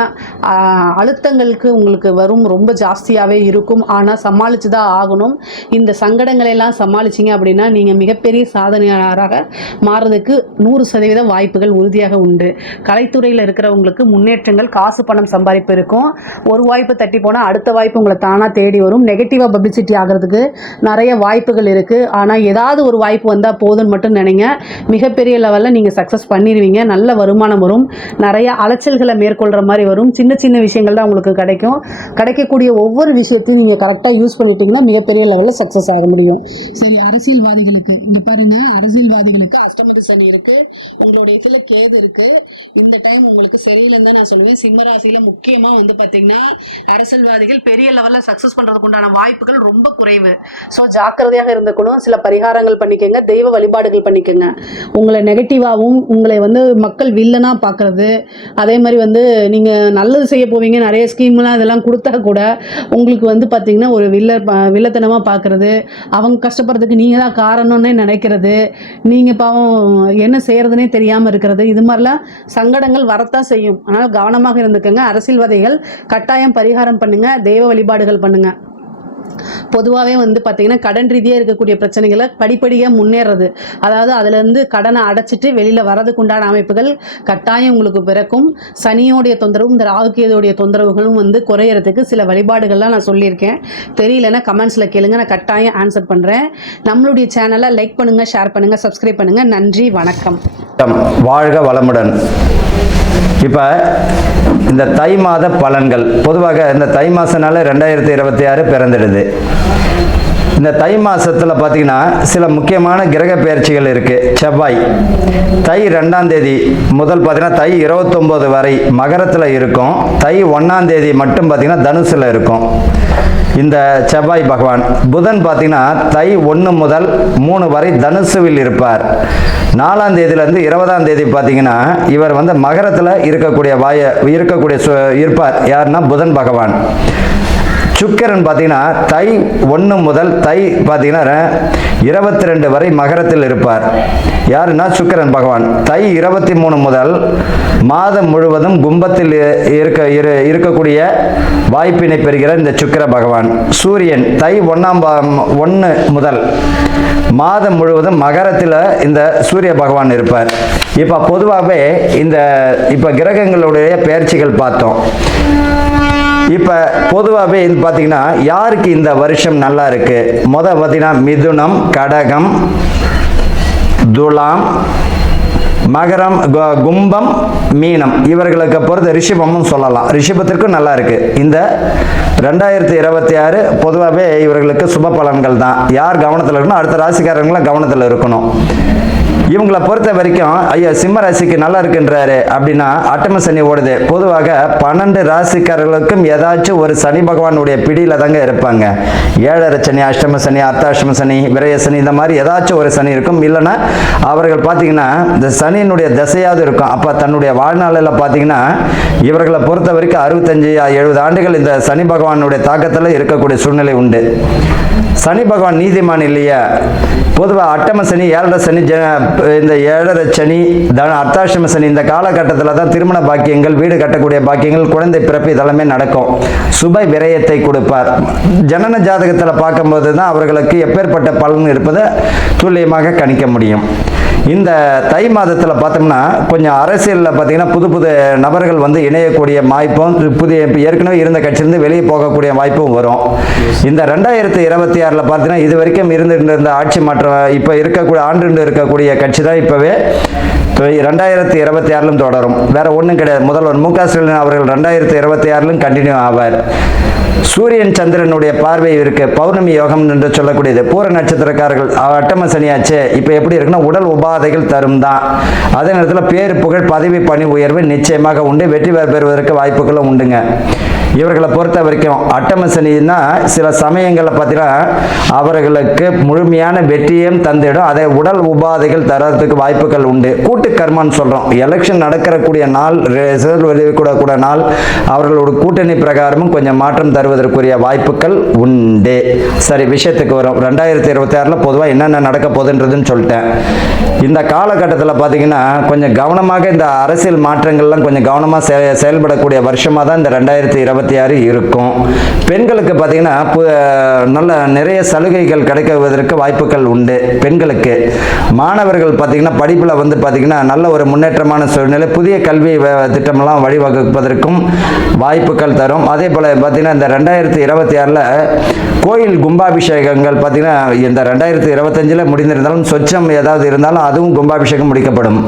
அழுத்தங்களுக்கு உங்களுக்கு வரும், ரொம்ப ஜாஸ்தியாகவே இருக்கும். ஆனால் சமாளித்து தான் ஆகணும். இந்த சங்கடங்களெல்லாம் சமாளிச்சிங்க அப்படின்னா நீங்கள் மிகப்பெரிய சாதனையாளராக மாறுறதுக்கு 100% வாய்ப்புகள் உறுதியாக உண்டு. கலைத்துறையில் இருக்கிறவங்களுக்கு முன்னேற்றங்கள், காசு பணம் சம்பாதிப்பு இருக்கும். ஒரு வாய்ப்பு தட்டி போனால் அடுத்த வாய்ப்பு உங்களை தானாக தேடி வரும். நெகட்டிவாக பப்ளிசிட்டி ஆகிறதுக்கு நிறைய வாய்ப்புகள் இருக்குது. ஆனால் ஏதாவது ஒரு வாய்ப்பு வந்தால் போதும்னு மட்டும் நினைங்க. மிகப்பெரிய லெவலில் நீங்கள் சக்ஸஸ் பண்ணிடுவீங்க. நல்ல வருமானம் வரும். நிறைய அலைச்சல்களை மேற்கொள்கிற மாதிரி வரும். சின்ன சின்ன விஷயங்கள் தான் உங்களுக்கு கிடைக்கும். கிடைக்கக்கூடிய ஒவ்வொரு விஷயத்தையும் நீங்கள் கரெக்டாக யூஸ் பண்ணிட்டீங்கன்னா மிகப்பெரிய லெவலில் சக்ஸஸ் ஆக முடியும். சரி, அரசியல்வாதிகளுக்கு இங்கே பாருங்கள். அரசியல்வாதிகளுக்கு அஷ்டமத்து சனி இருக்குது. உங்களுடைய இதில் கேது இருக்குது. இந்த டைம் உங்களுக்கு சரியில்லைன்னு தான் நான் சொல்லுவேன். சிம்மராசியில் முக்கியமாக வந்து பார்த்தீங்கன்னா அரசியல்வாதிகள் பெரிய லெவலில் சக்ஸஸ் பண்ணுறதுக்கு உண்டான வாய்ப்புகள் ரொம்ப குறைவு. ஸோ ஜாக்கிரதையாக இருந்துக்கணும். சில பரிகாரங்கள் பண்ணிக்கோங்க. தெய்வ வழிபாடுகள் பண்ணிக்கோங்க. உங்களை நெகட்டிவாகவும் உங்களை வந்து மக்கள் வில்லனாக பார்க்குறது, அதே மாதிரி வந்து நீங்கள் நல்லது செய்ய போவீங்க, நிறைய ஸ்கீம்லாம் இதெல்லாம் கொடுத்தா கூட உங்களுக்கு வந்து பார்த்திங்கன்னா ஒரு வில்லத்தனமாக பார்க்குறது, அவங்க கஷ்டப்படுறதுக்கு நீங்கள் தான் காரணம்னே நினைக்கிறது, நீங்கள் பாவம் என்ன செய்கிறதுனே தெரியாமல் இருக்கிறது, இது மாதிரிலாம் சங்கடங்கள் வரத்தான் செய்யும். அதனால் கவனமாக இருந்துக்கங்க. அரசியல்வாதிகள் கட்டாயம் பரிகாரம் பண்ணுங்க, தெய்வ வழிபாடுகள் பண்ணுங்க. பொதுவாகவே வந்து பார்த்திங்கன்னா கடன் ரீதியாக இருக்கக்கூடிய பிரச்சனைகளை படிப்படியாக முன்னேறது, அதாவது அதுலேருந்து கடனை அடைச்சிட்டு வெளியில் வரதுக்கு உண்டான அமைப்புகள் கட்டாயம் உங்களுக்கு பிறக்கும். சனியோடைய தொந்தரவும் இந்த ராகுகேதுடைய தொந்தரவுகளும் வந்து குறையிறதுக்கு சில வழிபாடுகள்லாம் நான் சொல்லியிருக்கேன். தெரியலன்னா கமெண்ட்ஸில் கேளுங்க, நான் கட்டாயம் ஆன்சர் பண்ணுறேன். நம்மளுடைய சேனலை லைக் பண்ணுங்கள், ஷேர் பண்ணுங்கள், சப்ஸ்கிரைப் பண்ணுங்கள். நன்றி, வணக்கம். வாழ்க வளமுடன். இப்போ இந்த தை மாத பலன்கள் பொதுவாக இந்த தை மாதனால 2026 பிறந்துடுது. இந்த தை மாதத்தில் பார்த்தீங்கன்னா சில முக்கியமான கிரக பெயர்ச்சிகள் இருக்குது. செவ்வாய் தை 2ஆம் தேதி முதல் பார்த்தீங்கன்னா தை 29 வரை மகரத்தில் இருக்கும். தை 1ஆம் தேதி மட்டும் பார்த்தீங்கன்னா தனுசில் இருக்கும் இந்த செவ்வாய் பகவான். புதன் பார்த்தீங்கன்னா தை 1 முதல் 3 வரை தனுசுவில் இருப்பார். 4ஆம் தேதியிலேருந்து 20ஆம் தேதி பார்த்தீங்கன்னா இவர் வந்து மகரத்தில் இருப்பார். யாருன்னா புதன் பகவான். சுக்கிரன் பார்த்தீங்கன்னா தை 1 முதல் தை பார்த்தீங்கன்னா 22 வரை மகரத்தில் இருப்பார். யாருன்னா சுக்கிரன் பகவான். தை 23 முதல் மாதம் முழுவதும் கும்பத்தில் இருக்கக்கூடிய வாய்ப்பினை பெறுகிற இந்த சுக்கிர பகவான். சூரியன் தை 1 முதல் மாதம் முழுவதும் மகரத்தில் இந்த சூரிய பகவான் இருப்பார். இப்போ பொதுவாகவே இப்போ கிரகங்களுடைய பெயர்ச்சிகள் பார்த்தோம். இப்போ பொதுவாகவே பார்த்தீங்கன்னா யாருக்கு இந்த வருஷம் நல்லா இருக்கு? பார்த்தீங்கன்னா மிதுனம், கடகம், துலாம், மகரம், கும்பம், மீனம் இவர்களுக்கு பொறுத்த ரிஷபமும் சொல்லலாம். ரிஷபத்திற்கும் நல்லா இருக்கு. இந்த 2026 பொதுவாகவே இவர்களுக்கு சுப பலன்கள் தான். யார் கவனத்தில் இருக்கணும்? அடுத்த ராசிக்காரங்களும் கவனத்தில் இருக்கணும். இவங்களை பொறுத்த வரைக்கும் ஐயா சிம்ம ராசிக்கு நல்லா இருக்குன்றாரு அப்படின்னா அட்டம சனி ஓடுது. பொதுவாக 12 ராசிக்காரர்களுக்கும் ஏதாச்சும் ஒரு சனி பகவானுடைய பிடியில் தாங்க இருப்பாங்க. 7 சனி, அஷ்டம சனி, அர்த்தாஷ்டம சனி, விரய சனி இந்த மாதிரி ஏதாச்சும் ஒரு சனி இருக்கும். இல்லைன்னா அவர்கள் பார்த்தீங்கன்னா இந்த சனியினுடைய திசையாவது இருக்கும். அப்போ தன்னுடைய வாழ்நாளில் பார்த்தீங்கன்னா இவர்களை பொறுத்த வரைக்கும் 65-70 ஆண்டுகள் இந்த சனி பகவானுடைய தாக்கத்தில் இருக்கக்கூடிய சூழ்நிலை உண்டு. சனி பகவான் நீதிமான் இல்லையா? பொதுவாக அட்டம சனி, 7 சனி, இந்த 7 சனி, அர்த்தாஷ்டம சனி இந்த காலகட்டத்தில் தான் திருமண பாக்கியங்கள், வீடு கட்டக்கூடிய பாக்கியங்கள், குழந்தை பிறப்பு இதெல்லாமே நடக்கும். சுப விரயத்தை கொடுப்பார். ஜனன ஜாதகத்தில் பார்க்கும்போது தான் அவர்களுக்கு எப்பேற்பட்ட பலன் இருப்பதை துல்லியமாக கணிக்க முடியும். இந்த தை மாதத்தில் பார்த்தோம்னா கொஞ்சம் அரசியலில் பார்த்தீங்கன்னா புது புது நபர்கள் வந்து இணையக்கூடிய வாய்ப்பும், ஏற்கனவே இருந்த கட்சியிலிருந்து வெளியே போகக்கூடிய வாய்ப்பும் வரும். இந்த 2026 பார்த்தீங்கன்னா இது வரைக்கும் இருந்த ஆட்சி மாற்றம் இப்போ இருக்கக்கூடிய கட்சி தான் இப்போவே 2026 தொடரும். வேற ஒன்றும் கிடையாது. முதல்வர் மு.க. ஸ்டாலின் அவர்கள் 2026 கண்டினியூ ஆவார். சூரியன் சந்திரனுடைய பார்வை இருக்கு. பௌர்ணமி யோகம் என்று சொல்லக்கூடியது. பூர நட்சத்திரக்காரர்கள் அட்டம சனியாச்சு. இப்போ எப்படி இருக்குன்னா உடல் உபாதைகள் தரும் தான். அதே நேரத்தில் பேரு புகழ், பதவி, பணி உயர்வு நிச்சயமாக உண்டு. வெற்றி பெறுவதற்கு வாய்ப்புகளும் உண்டுங்க. இவர்களை பொறுத்த வரைக்கும் அட்டம சனின்னா சில சமயங்களில் பார்த்தீங்கன்னா அவர்களுக்கு முழுமையான வெற்றியும் தந்திடும். அதை உடல் உபாதைகள் தரத்துக்கு வாய்ப்புகள் உண்டு. கூட்டு கர்மான்னு சொல்கிறோம். எலெக்ஷன் நடக்கக்கூடிய நாள், ரிசல்ட் வெளியிடக்கூடிய நாள், அவர்களோட கூட்டணி பிரகாரமும் கொஞ்சம் மாற்றம் தருவதற்குரிய வாய்ப்புகள் உண்டு. சரி, விஷயத்துக்கு வரும். 2026 பொதுவாக என்னென்ன நடக்க போகுதுன்றதுன்னு சொல்லிட்டேன். இந்த காலகட்டத்தில் பார்த்தீங்கன்னா கொஞ்சம் கவனமாக இந்த அரசியல் மாற்றங்கள்லாம் கொஞ்சம் கவனமாக செயல்படக்கூடிய வருஷமாக தான் இந்த 2026 இருக்கும். பெண்களுக்கு பார்த்தீங்கன்னா நல்ல நிறைய சலுகைகள் கிடைக்குவதற்கு வாய்ப்புகள் உண்டு. பெண்களுக்கு மாணவர்கள் பார்த்தீங்கன்னா படிப்பில் வந்து பார்த்தீங்கன்னா நல்ல ஒரு முன்னேற்றமான சூழ்நிலை, புதிய கல்வி திட்டமெல்லாம் வழிவகுப்பதற்கும் வாய்ப்புகள் தரும். அதே போல் பார்த்தீங்கன்னா இந்த 2026 கோயில் கும்பாபிஷேகங்கள் பார்த்தீங்கன்னா இந்த 2025 முடிந்திருந்தாலும் சொச்சம் ஏதாவது இருந்தாலும் அதுவும் கும்பாபிஷேகம் முடிக்கப்படும்.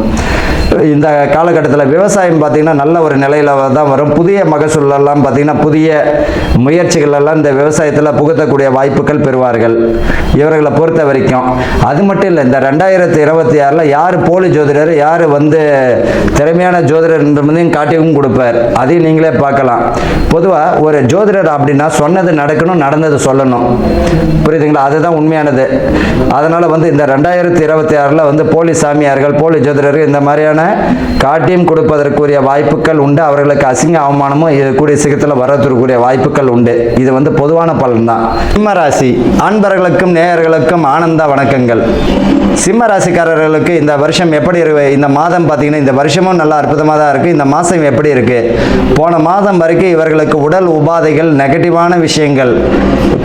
இந்த காலகட்டத்தில் விவசாயம் பார்த்தீங்கன்னா நல்ல ஒரு நிலையில் தான் வரும். புதிய மகசூலெல்லாம் பார்த்தீங்கன்னா புதிய முயற்சிகள் எல்லாம் இந்த விவசாயத்தில் புகுத்தக்கூடிய வாய்ப்புகள் பெறுவார்கள் இவர்களை பொறுத்த வரைக்கும். அது மட்டும் இல்லை, இந்த 2026 யார் போலி ஜோதிடர், யார் வந்து திறமையான ஜோதிடர் என்பதையும் காட்டியும் கொடுப்பார். அதையும் நீங்களே பார்க்கலாம். பொதுவாக ஒரு ஜோதிடர் அப்படின்னா சொன்னது நடக்கணும், நடந்தது சொல்லணும். புரியுதுங்களா? அதுதான் உண்மையானது. அதனால் வந்து இந்த 2026 வந்து போலி சாமியார்கள், போலி ஜோதிடர்கள் இந்த மாதிரியான காட்டியும் கொடுப்பதற்குரிய வாய்ப்புகள் உண்டு. அவர்களுக்கு அசிங்க அவமானமும் கூடிய சீக்கிரத்தில் வரக்கூடிய வாய்ப்புகள் உண்டு. இது வந்து பொதுவான பலன் தான். சிம்ம ராசி அன்பர்களுக்கும் நேயர்களுக்கும் ஆனந்த வணக்கங்கள். சிம்ம ராசிக்காரர்களுக்கு இந்த வருஷம் எப்படி இருக்கு? இந்த மாதம் பார்த்தீங்கன்னா இந்த வருஷமும் நல்லா அற்புதமாக தான் இருக்குது. இந்த மாதம் எப்படி இருக்கு? போன மாதம் வரைக்கும் இவர்களுக்கு உடல் உபாதைகள், நெகட்டிவான விஷயங்கள்,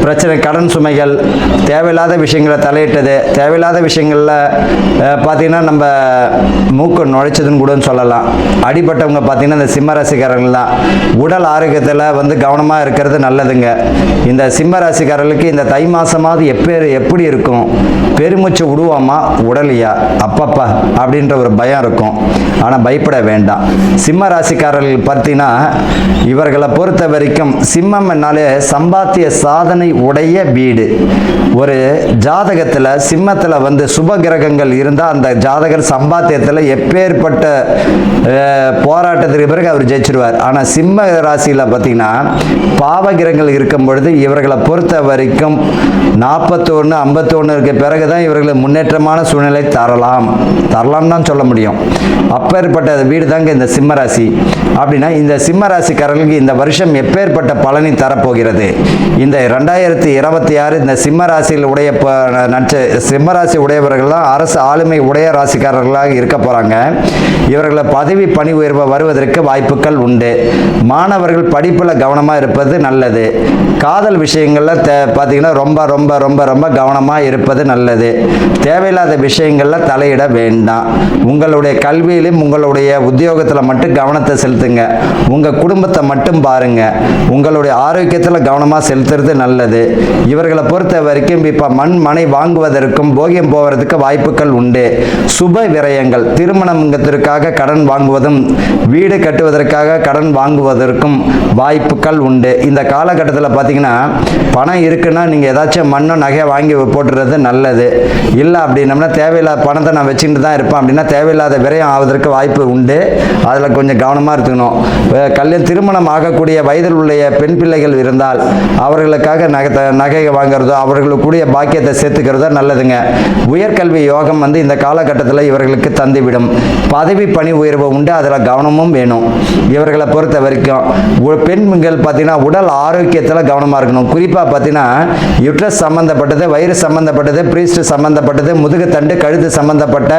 பிரச்சனை, கடன் சுமைகள், தேவையில்லாத விஷயங்களை தலையிட்டது, தேவையில்லாத விஷயங்களில் பார்த்தீங்கன்னா நம்ம மூக்கு நுழைச்சதுன்னு கூட சொல்லலாம். அடிப்பட்டவங்க பார்த்தீங்கன்னா இந்த சிம்ம ராசிக்காரர்கள் தான். உடல் ஆரோக்கியத்தில் வந்து கவனமாக இருக்கிறது நல்லதுங்க. இந்த சிம்ம ராசிக்காரர்களுக்கு இந்த தை மாதமாவது எப்படி இருக்கும்? பெருமூச்சு விடுவோமா உடலியா அப்பப்பா அப்படின்ற ஒரு பயம் இருக்கும். ஆனால் பயப்பட வேண்டாம். சிம்ம ராசிக்காரர்கள் பார்த்தீங்கன்னா இவர்களை பொறுத்த வரைக்கும் சிம்மம் என்னாலே சம்பாத்திய சாதனை உடைய வீடு. ஒரு ஜாதகத்தில் சிம்மத்தில் வந்து சுப கிரகங்கள் இருந்தால் அந்த ஜாதகர் சம்பாத்தியத்தில் எப்பேற்பட்ட போராட்டத்திற்கு பிறகு அவர் ஜெயிச்சிருவார். ஆனால் சிம்ம ராசியில் பார்த்தீங்கன்னா பாவகிரகங்கள் இருக்கும் பொழுது இவர்களை பொறுத்த வரைக்கும் 41 51 பிறகு தான் இவர்களை முன்னேற்றமான சூழ்நிலை தரலாம் தான் சொல்ல முடியும். அப்பேற்பட்ட வீடு தாங்க இந்த சிம்மராசி. அப்படின்னா இந்த சிம்மராசிக்காரர்களுக்கு இந்த வருஷம் எப்பேற்பட்ட பலனை தரப்போகிறது? இந்த 2026 இந்த சிம்மராசியில் உடைய சிம்மராசி உடையவர்கள்லாம் அரசு ஆளுமை உடைய ராசிக்காரர்களாக இருக்க போறாங்க. இவர்களை பதவி பணி உயர்வு வருவதற்கு வாய்ப்புகள் உண்டு. மாணவர்கள் படிப்பில் கவனமாக இருப்பது நல்லது. காதல் விஷயங்கள்ல பார்த்தீங்கன்னா ரொம்ப ரொம்ப ரொம்ப ரொம்ப கவனமாக இருப்பது நல்லது. தேவையில்லாத விஷயங்களில் தலையிட வேண்டாம். உங்களுடைய கல்வியிலும் உங்களுடைய உத்தியோகத்தில் மட்டும் கவனத்தை செலுத்துங்க. உங்கள் குடும்பத்தை மட்டும் பாருங்க. உங்களுடைய ஆரோக்கியத்தில் கவனமாக செலுத்துறது நல்லது. இவர்களை பொறுத்த வரைக்கும் இப்போ மனை வாங்குவதற்கும் போகியம் போவதற்கு வாய்ப்புகள் உண்டு. சுப விரயங்கள் திருமணத்திற்காக கடன் வாங்குவதும் வீடு கட்டுவதற்காக கடன் வாங்குவதற்கும் வாய்ப்புகள் உண்டு. இந்த காலகட்டத்தில் பார்த்தீங்கன்னா பணம் இருக்குன்னா நீங்கள் ஏதாச்சும் மண்ணோ நகையை வாங்கி போட்டுறது நல்லது. இல்லை அப்படின்னம்னா தேவையில்லாத பணத்தை நான் வச்சுட்டு தான் இருப்பேன் அப்படின்னா தேவையில்லாத விரயம் ஆவதற்கு வாய்ப்பு உண்டு. அதில் கொஞ்சம் கவனமாக இருக்கணும். திருமணம் ஆகக்கூடிய வயதில் உள்ள பெண் பிள்ளைகள் இருந்தால் அவர்களுக்காக நகை வாங்குறதோ அவர்களுக்குரிய பாக்கியத்தை சேர்த்துக்கிறதோ நல்லதுங்க. உயர்கல்வி யோகம் வந்து இந்த காலகட்டத்தில் இவர்களுக்கு தந்துவிடும். பதவி பணி உயர்வு உண்டு. அதில் கவனமும் வேணும். இவர்களை பொறுத்த வரைக்கும் பெண்கள் பார்த்தீங்கன்னா உடல் ஆரோக்கியத்தில் கவனமாக இருக்கணும். குறிப்பாக பார்த்தீங்கன்னா யுட்ரஸ் சம்பந்தப்பட்டது, வயிறு சம்பந்தப்பட்டது, பிரீஸ்ட் சம்பந்தப்பட்டது, முதுகுத்தண்டு கழுத்து சம்பந்தப்பட்ட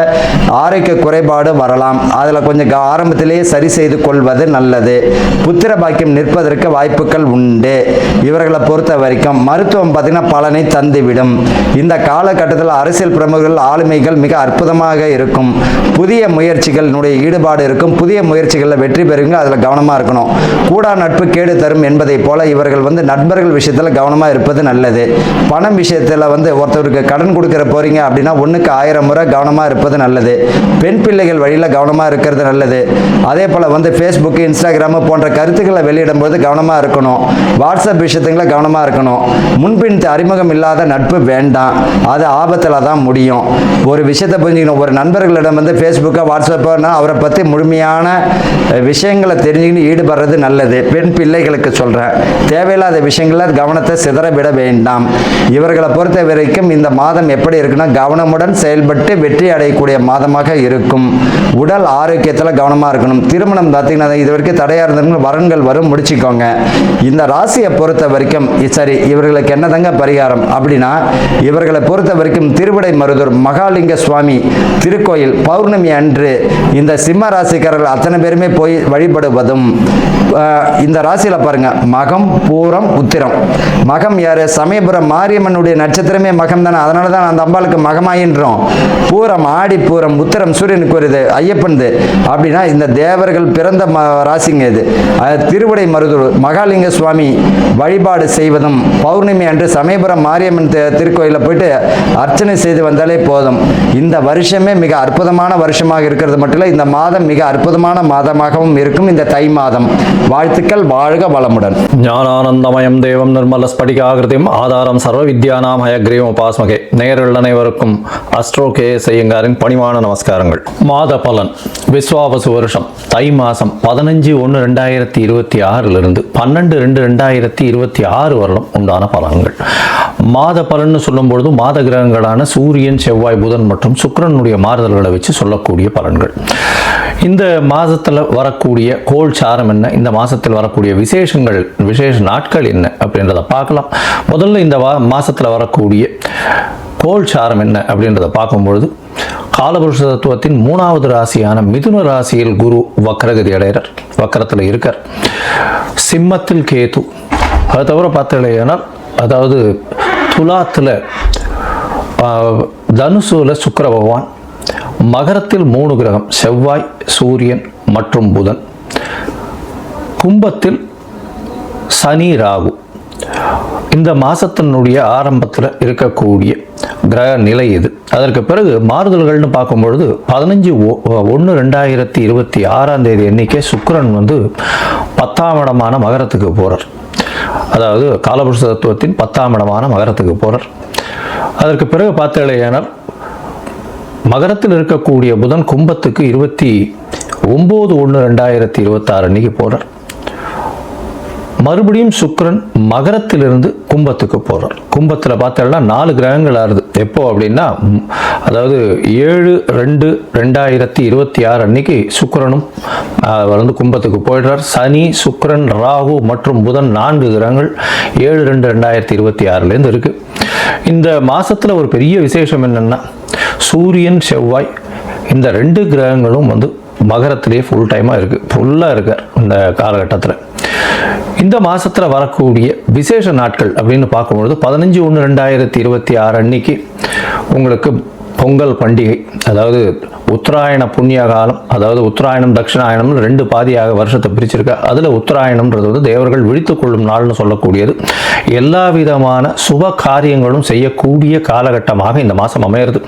ஆரோக்கிய குறைபாடு வரலாம். அதில் கொஞ்சம் ஆரம்பத்திலேயே சரி செய்து கொள்வது நல்லது. புத்திர பாக்கியம் நிற்பதற்கு வாய்ப்புகள் உண்டு. இவர்களை பொறுத்த வரைக்கும் மருத்துவம் பார்த்தீங்கன்னா பலனை தந்துவிடும். இந்த காலகட்டத்தில் அரசியல் பிரமுகர்கள் ஆளுமைகள் மிக அற்புதமாக இருக்கும். புதிய முயற்சிகளினுடைய ஈடுபாடு இருக்கும். புதிய முயற்சிகளில் வெற்றி பெறுங்க. அதில் கவனமாக இருக்கணும். கூடா நட்பு கேடு தரும் என்பதை போல இவர்கள் வந்து நண்பர்கள் விஷயத்தில் கவனமாக இருப்பது நல்லது. பணம் விஷயத்தில் வந்து ஒருத்தருக்கு கடன் கொடுக்கிற போறீங்க அப்படின்னா 1க்கு 1000 முறை கவனமாக இருப்பது நல்லது. பெண் பிள்ளைகள் வழியில் கவனமாக இருக்கிறது நல்லது. அதே போல் வந்து ஃபேஸ்புக், இன்ஸ்டாகிராம் போன்ற கருத்துக்களை வெளியிடும் போது கவனமாக இருக்கணும். வாட்ஸ்அப் விஷயத்துல கவனமாக இருக்கணும். முன்பின் அறிமுகம் இல்லாத நட்பு வேண்டாம். அது ஆபத்தில் தான் முடியும். ஒரு விஷயத்தை புரிஞ்சுக்கணும். ஒரு நண்பர்களிடம் வந்து ஃபேஸ்புக்கை வாட்ஸ்அப்னா அவரை பற்றி முழுமையான விஷயங்களை தெரிஞ்சுக்கிட்டு ஈடுபடுறது நல்லது. பெண் பிள்ளைகளுக்கு சொல்கிறேன். தேவையில்லாத விஷயங்களில் கவனத்தை சிதற விட வேண்டாம். இவர்களை பொறுத்த வரைக்கும் இந்த மாதம் எப்படி இருக்குன்னா கவனமுடன் செயல்பட்டு வெற்றி அடையக்கூடிய மாதமாக இருக்கும். உடல் ஆரோக்கியத்தில் கவனமாக இருக்கணும். திருமணம் பார்த்தீங்கன்னா இது வரைக்கும் தடையாக இருந்தவங்க வரன்கள் வரும், முடிச்சுக்கோங்க. இந்த ராசியை பொறுத்த வரைக்கும் சரி இவர்களுக்கு என்னதாங்க பரிகாரம் அப்படின்னா இவர்களை பொறுத்த வரைக்கும் திருவிடைமருதூர் மகாலிங்க சுவாமி திருக்கோயில் பௌர்ணமி அன்று இந்த சிம்ம ராசிக்காரர்கள் அத்தனை பேருமே போய் வழிபடுவதும். இந்த ராசியில பாருங்க மகம், பூரம், உத்திரம். மகம் யாரு? சமயபுரம் மாரியம்மனுடைய நட்சத்திரமே மகம் தானே. அதனால தான் அந்த அம்பாளுக்கு மகமாயின்றோம். பூரம் ஆடி பூரம், உத்திரம் சூரியனுக்கு வருது, ஐயப்பன்து. அப்படின்னா இந்த தேவர்கள் பிறந்த ராசிங்க இது. திருவிடைமருதூர் மகாலிங்க சுவாமி வழிபாடு செய்வதும் பௌர்ணமி அன்று சமயபுரம் மாரியம்மன் திருக்கோயிலில் போயிட்டு அர்ச்சனை செய்து வந்தாலே போதும். இந்த வருஷமே மிக அற்புதமான வருஷமாக இருக்கிறது மட்டும் இல்லை, இந்த மாதம் மிக அற்புதமான மாதமாகவும் இருக்கும். இந்த தை மாதம் வாழ்த்துக்கள். வாழ்க வளமுடன். ஞானானந்தமயம் தேவம் நிர்மல ஸ்படிகாகிருதியும் ஆதாரம் சர்வ வித்யானாம் ஹயக்ரீவம் உபாஸ்மகே. நேயர்கள் அனைவருக்கும் அஸ்ட்ரோ கே செய்யங்காரின் பணிவான நமஸ்காரங்கள். மாத பலன் விஸ்வாவசு வருஷம் தை மாதம் 15/1/2026 12/2/2026 வருடம் உண்டான பலன்கள். மாத பலன்னு சொல்லும் பொழுது மாத கிரகங்களான சூரியன், செவ்வாய், புதன் மற்றும் சுக்கிரனுடைய மாறுதல்களை வச்சு சொல்லக்கூடிய பலன்கள். இந்த மாதத்தில் வரக்கூடிய கோள் சாரம் என்ன, இந்த மாதத்தில் வரக்கூடிய விசேஷ நாட்கள் என்ன அப்படின்றத பார்க்கலாம். முதல்ல இந்த மாதத்தில் வரக்கூடிய கோள் சாரம் என்ன அப்படின்றத பார்க்கும்பொழுது காலபுருஷ தத்துவத்தின் 3வது ராசியான மிதுன ராசியில் குரு வக்ரகதி அடைகிறார், வக்கரத்தில் இருக்கார். சிம்மத்தில் கேது, அதை தவிர பார்த்தீங்கன்னா அதாவது துலாத்தில் தனுசுல சுக்கிர பகவான், மகரத்தில் 3 கிரகம் செவ்வாய், சூரியன் மற்றும் புதன், கும்பத்தில் சனி, ராகு. இந்த மாதத்தினுடைய ஆரம்பத்தில் இருக்கக்கூடிய கிரக நிலை இது. அதற்கு பிறகு மாறுதல்கள்னு பார்க்கும்பொழுது 15/1/2026 அன்னைக்கே சுக்கிரன் வந்து 10ஆம் இடமான மகரத்துக்கு போகிறார். அதாவது காலபுருஷ தத்துவத்தின் 10ஆம் இடமான மகரத்துக்கு போகிறார். அதற்கு பிறகு பார்த்தேனால் மகரத்தில் இருக்கக்கூடிய புதன் கும்பத்துக்கு 29/1/2026 அன்னைக்கு போகிறார். மறுபடியும் சுக்கிரன் மகரத்திலிருந்து கும்பத்துக்கு போகிறார். கும்பத்தில் பார்த்தோம்னா 4 கிரகங்கள் ஆறுது. எப்போ அப்படின்னா, அதாவது 7/2/2026 அன்னைக்கு சுக்கிரனும் வந்து கும்பத்துக்கு போயிடுறார். சனி, சுக்கிரன், ராகு மற்றும் புதன் 4 கிரகங்கள் 7/2/2026 இருக்கு. இந்த மாசத்துல ஒரு பெரிய விசேஷம் என்னன்னா, சூரியன், செவ்வாய் இந்த 2 கிரகங்களும் வந்து மகரத்திலேயே ஃபுல்லாக இருக்கார் இந்த காலகட்டத்தில். இந்த மாசத்தில் வரக்கூடிய விசேஷ நாட்கள் அப்படின்னு பார்க்கும்பொழுது 15/1/2026 அன்னைக்கு உங்களுக்கு பொங்கல் பண்டிகை, அதாவது உத்தராயண புண்ணிய காலம், அதாவது உத்தராயணம் தட்சிணாயணம் 2 பாதியாக வருஷத்தை பிரிச்சிருக்கா. அதில் உத்தராயணம்ன்றது வந்து தேவர்கள் விழித்துக் கொள்ளும் நாள்னு சொல்லக்கூடியது. எல்லா விதமான சுப காரியங்களும் செய்யக்கூடிய காலகட்டமாக இந்த மாதம் அமையிறது.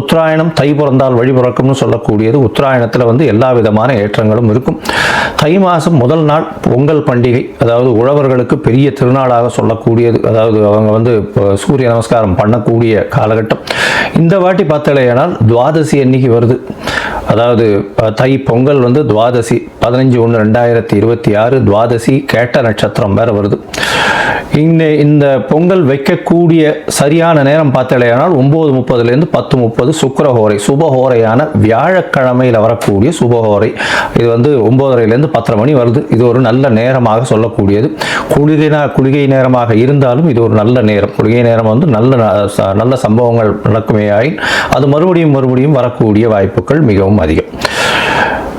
உத்தராயணம் தை பிறந்தால் வழி பிறக்கும்னு சொல்லக்கூடியது. உத்தராயணத்தில் வந்து எல்லா விதமான ஏற்றங்களும் இருக்கும். தை மாதம் முதல் நாள் பொங்கல் பண்டிகை, அதாவது உழவர்களுக்கு பெரிய திருநாளாக சொல்லக்கூடியது. அதாவது அவங்க வந்து சூரிய நமஸ்காரம் பண்ணக்கூடிய காலகட்டம். இந்த வாட்டி பார்த்தலையானால் துவாதசி அன்னைக்கு வருது. அதாவது தை பொங்கல் வந்து துவாதசி 15/1/2026 துவாதசி கேட்ட நட்சத்திரம் வேற வருது. இந்த பொங்கல் வைக்கக்கூடிய சரியான நேரம் பார்த்தலையானால் 9:30 10:30 சுக்கிரஹோரை, சுபஹோரையான வியாழக்கிழமையில் வரக்கூடிய சுபஹோரை. இது வந்து 9:30 10:30 மணி வருது. இது ஒரு நல்ல நேரமாக சொல்லக்கூடியது. குளிகை நேரமாக இருந்தாலும் இது ஒரு நல்ல நேரம். குளிகை நேரம் வந்து நல்ல சம்பவங்கள் நடக்குமே ஆயின் அது மறுபடியும் வரக்கூடிய வாய்ப்புகள் மிகவும் அதிகம்.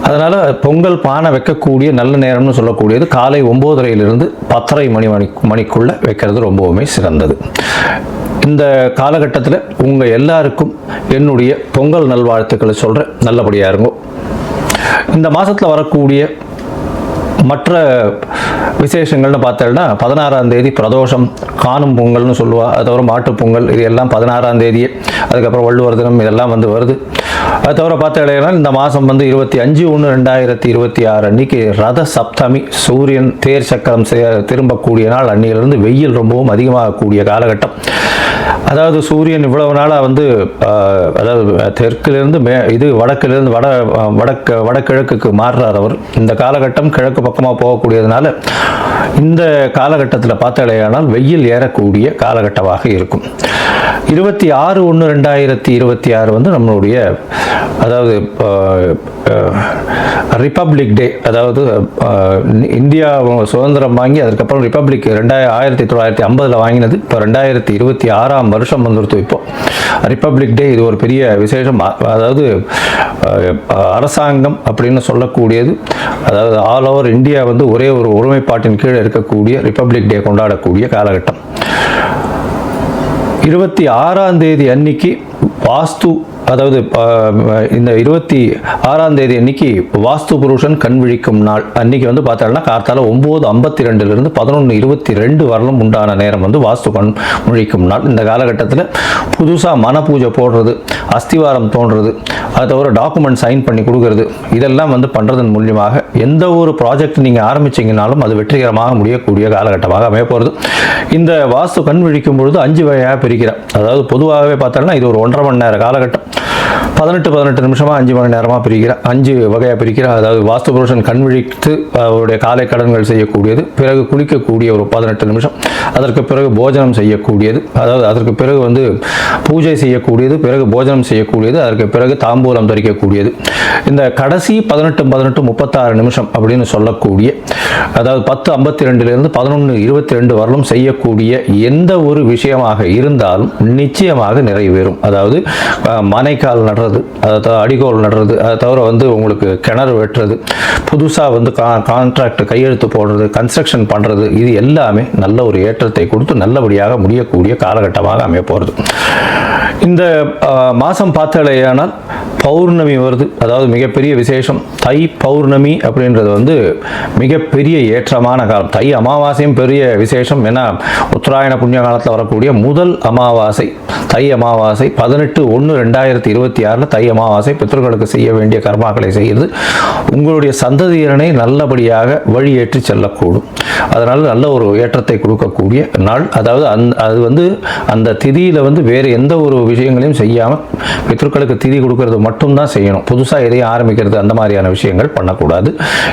அதனால் பொங்கல் பானை வைக்கக்கூடிய நல்ல நேரம்னு சொல்லக்கூடியது காலை 9:30 10:30 மணிக்குள்ளே வைக்கிறது ரொம்பவுமே சிறந்தது. இந்த காலகட்டத்தில் உங்கள் எல்லாருக்கும் என்னுடைய பொங்கல் நல்வாழ்த்துக்களை சொல்கிறேன். நல்லபடியாக இருக்கும். இந்த மாதத்தில் வரக்கூடிய மற்ற விசேஷங்கள்னு பார்த்தோம்னா 16ஆம் தேதி பிரதோஷம், காணும் பொங்கல்னு சொல்லுவா. அது தவிர மாட்டுப் பொங்கல், இது எல்லாம் 16ஆம் தேதியே. அதுக்கப்புறம் வள்ளுவர் தினம், இதெல்லாம் வந்து வருது. அது தவிர பார்த்தீங்கன்னா இந்த மாதம் வந்து 25/1/2026 அன்னைக்கு ரத சப்தமி, சூரியன் தேர் சக்கரம் திரும்பக்கூடிய நாள். அன்னையிலிருந்து வெயில் ரொம்பவும் அதிகமாகக்கூடிய காலகட்டம். அதாவது சூரியன் இவ்வளவு நாளாக வந்து அதாவது தெற்கிலிருந்து வடக்கிலிருந்து வடகிழக்குக்கு மாறுறார் அவர். இந்த காலகட்டம் கிழக்கு பக்கமாக போகக்கூடியதுனால இந்த காலகட்டத்தில் பார்த்தாலேயானால் வெயில் ஏறக்கூடிய காலகட்டமாக இருக்கும். 26/1/2026 வந்து நம்மளுடைய அதாவது ரிப்பப்ளிக் டே, அதாவது இந்தியா சுதந்திரம் வாங்கி அதுக்கப்புறம் ரிப்பப்ளிக் 1950 வாங்கினது. இப்போ 2026ஆம் வருஷம் வந்துருத்து. இப்போ ரிப்பப்ளிக் டே இது ஒரு பெரிய விசேஷம். அதாவது அரசாங்கம் அப்படின்னு சொல்லக்கூடியது, அதாவது ஆல் ஓவர் இந்தியா வந்து ஒரே ஒரு ஒருமைப்பாட்டின் கீழே இருக்கக்கூடிய ரிப்பப்ளிக் டே கொண்டாடக்கூடிய காலகட்டம். 26ஆம் தேதி அன்னைக்கு வாஸ்து, அதாவது இந்த 26ஆம் தேதி அன்னைக்கு வாஸ்து புருஷன் கண் விழிக்கும் நாள். அன்னைக்கு வந்து பார்த்தோம்னா கார்த்தால 9:52 11:22 வரலும் உண்டான நேரம் வந்து வாஸ்து கண் விழிக்கும் நாள். இந்த காலகட்டத்தில் புதுசாக மன பூஜை போடுறது, அஸ்திவாரம் தோன்றது, அது தவிர டாக்குமெண்ட் சைன் பண்ணி கொடுக்கறது, இதெல்லாம் வந்து பண்ணுறதன் மூலியமாக எந்த ஒரு ப்ராஜெக்ட் நீங்கள் ஆரம்பிச்சிங்கனாலும் அது வெற்றிகரமாக முடியக்கூடிய காலகட்டமாக அமைய போகிறது. இந்த வாஸ்து கண் விழிக்கும் பொழுது 5 வகையாக பிரிக்கிறார். அதாவது பொதுவாகவே பார்த்தோம்னா இது ஒரு 1.5 மணி நேர காலகட்டம். 18 நிமிஷமாக 5 மணி நேரமாக பிரிக்கிறார். 5 வகையாக பிரிக்கிறார். அதாவது வாஸ்து புருஷன் கண் விழித்து அவருடைய காலை கடன்கள் செய்யக்கூடியது, பிறகு குளிக்கக்கூடிய ஒரு 18 நிமிஷம், அதற்கு பிறகு போஜனம் செய்யக்கூடியது, அதாவது அதற்கு பிறகு வந்து பூஜை செய்யக்கூடியது, பிறகு போஜனம் செய்யக்கூடியது, அதற்கு பிறகு தாம்பூலம் தரிக்கக்கூடியது. இந்த கடைசி 18 36 நிமிஷம் அப்படின்னு சொல்லக்கூடிய, அதாவது 10:52 11:22 வரலும் செய்யக்கூடிய எந்த ஒரு விஷயமாக இருந்தாலும் நிச்சயமாக நிறைவேறும். அதாவது மனைக்கால் நடுறது, அதை அடிகோல் நடுறது, அதை தவிர வந்து உங்களுக்கு கிணறு வெட்டுறது, புதுசாக வந்து கான்ட்ராக்ட் கையெழுத்து போடுறது, கன்ஸ்ட்ரக்ஷன் பண்ணுறது, இது எல்லாமே நல்ல ஒரு ஏற்றத்தை கொடுத்து நல்லபடியாக முடியக்கூடிய காலகட்டமாக அமைய போகிறது. இந்த மாதம் பார்த்தாலேயானால் பௌர்ணமி வருது, அதாவது மிகப்பெரிய விசேஷம். தை பௌர்ணமி அப்படின்றது வந்து மிகப்பெரிய ஏற்றமான காலம். தை அமாவாசையும் பெரிய விசேஷம். ஏன்னா உத்தராயண புண்ணிய காலத்தில் வரக்கூடிய முதல் அமாவாசை தை அமாவாசை 18/1/2026 தை அமாவாசை. பித்ருக்களுக்கு செய்ய வேண்டிய கர்மாக்களை செய்து உங்களுடைய சந்ததியரனை நல்லபடியாக வழியேற்றி செல்லக்கூடும். அதனால் நல்ல ஒரு ஏற்றத்தை கொடுக்கக்கூடிய நாள். அதாவது அது வந்து அந்த திதியில் வந்து வேறு எந்த ஒரு விஷயங்களையும் செய்யாமல் பித்ருக்களுக்கு திதி கொடுக்கறது மட்டும்தான் செய்யணும். புதுசாக எதையும் ஆரம்பிக்கிறது அந்த மாதிரியான விஷயங்கள் பண்ணக்கூடாது.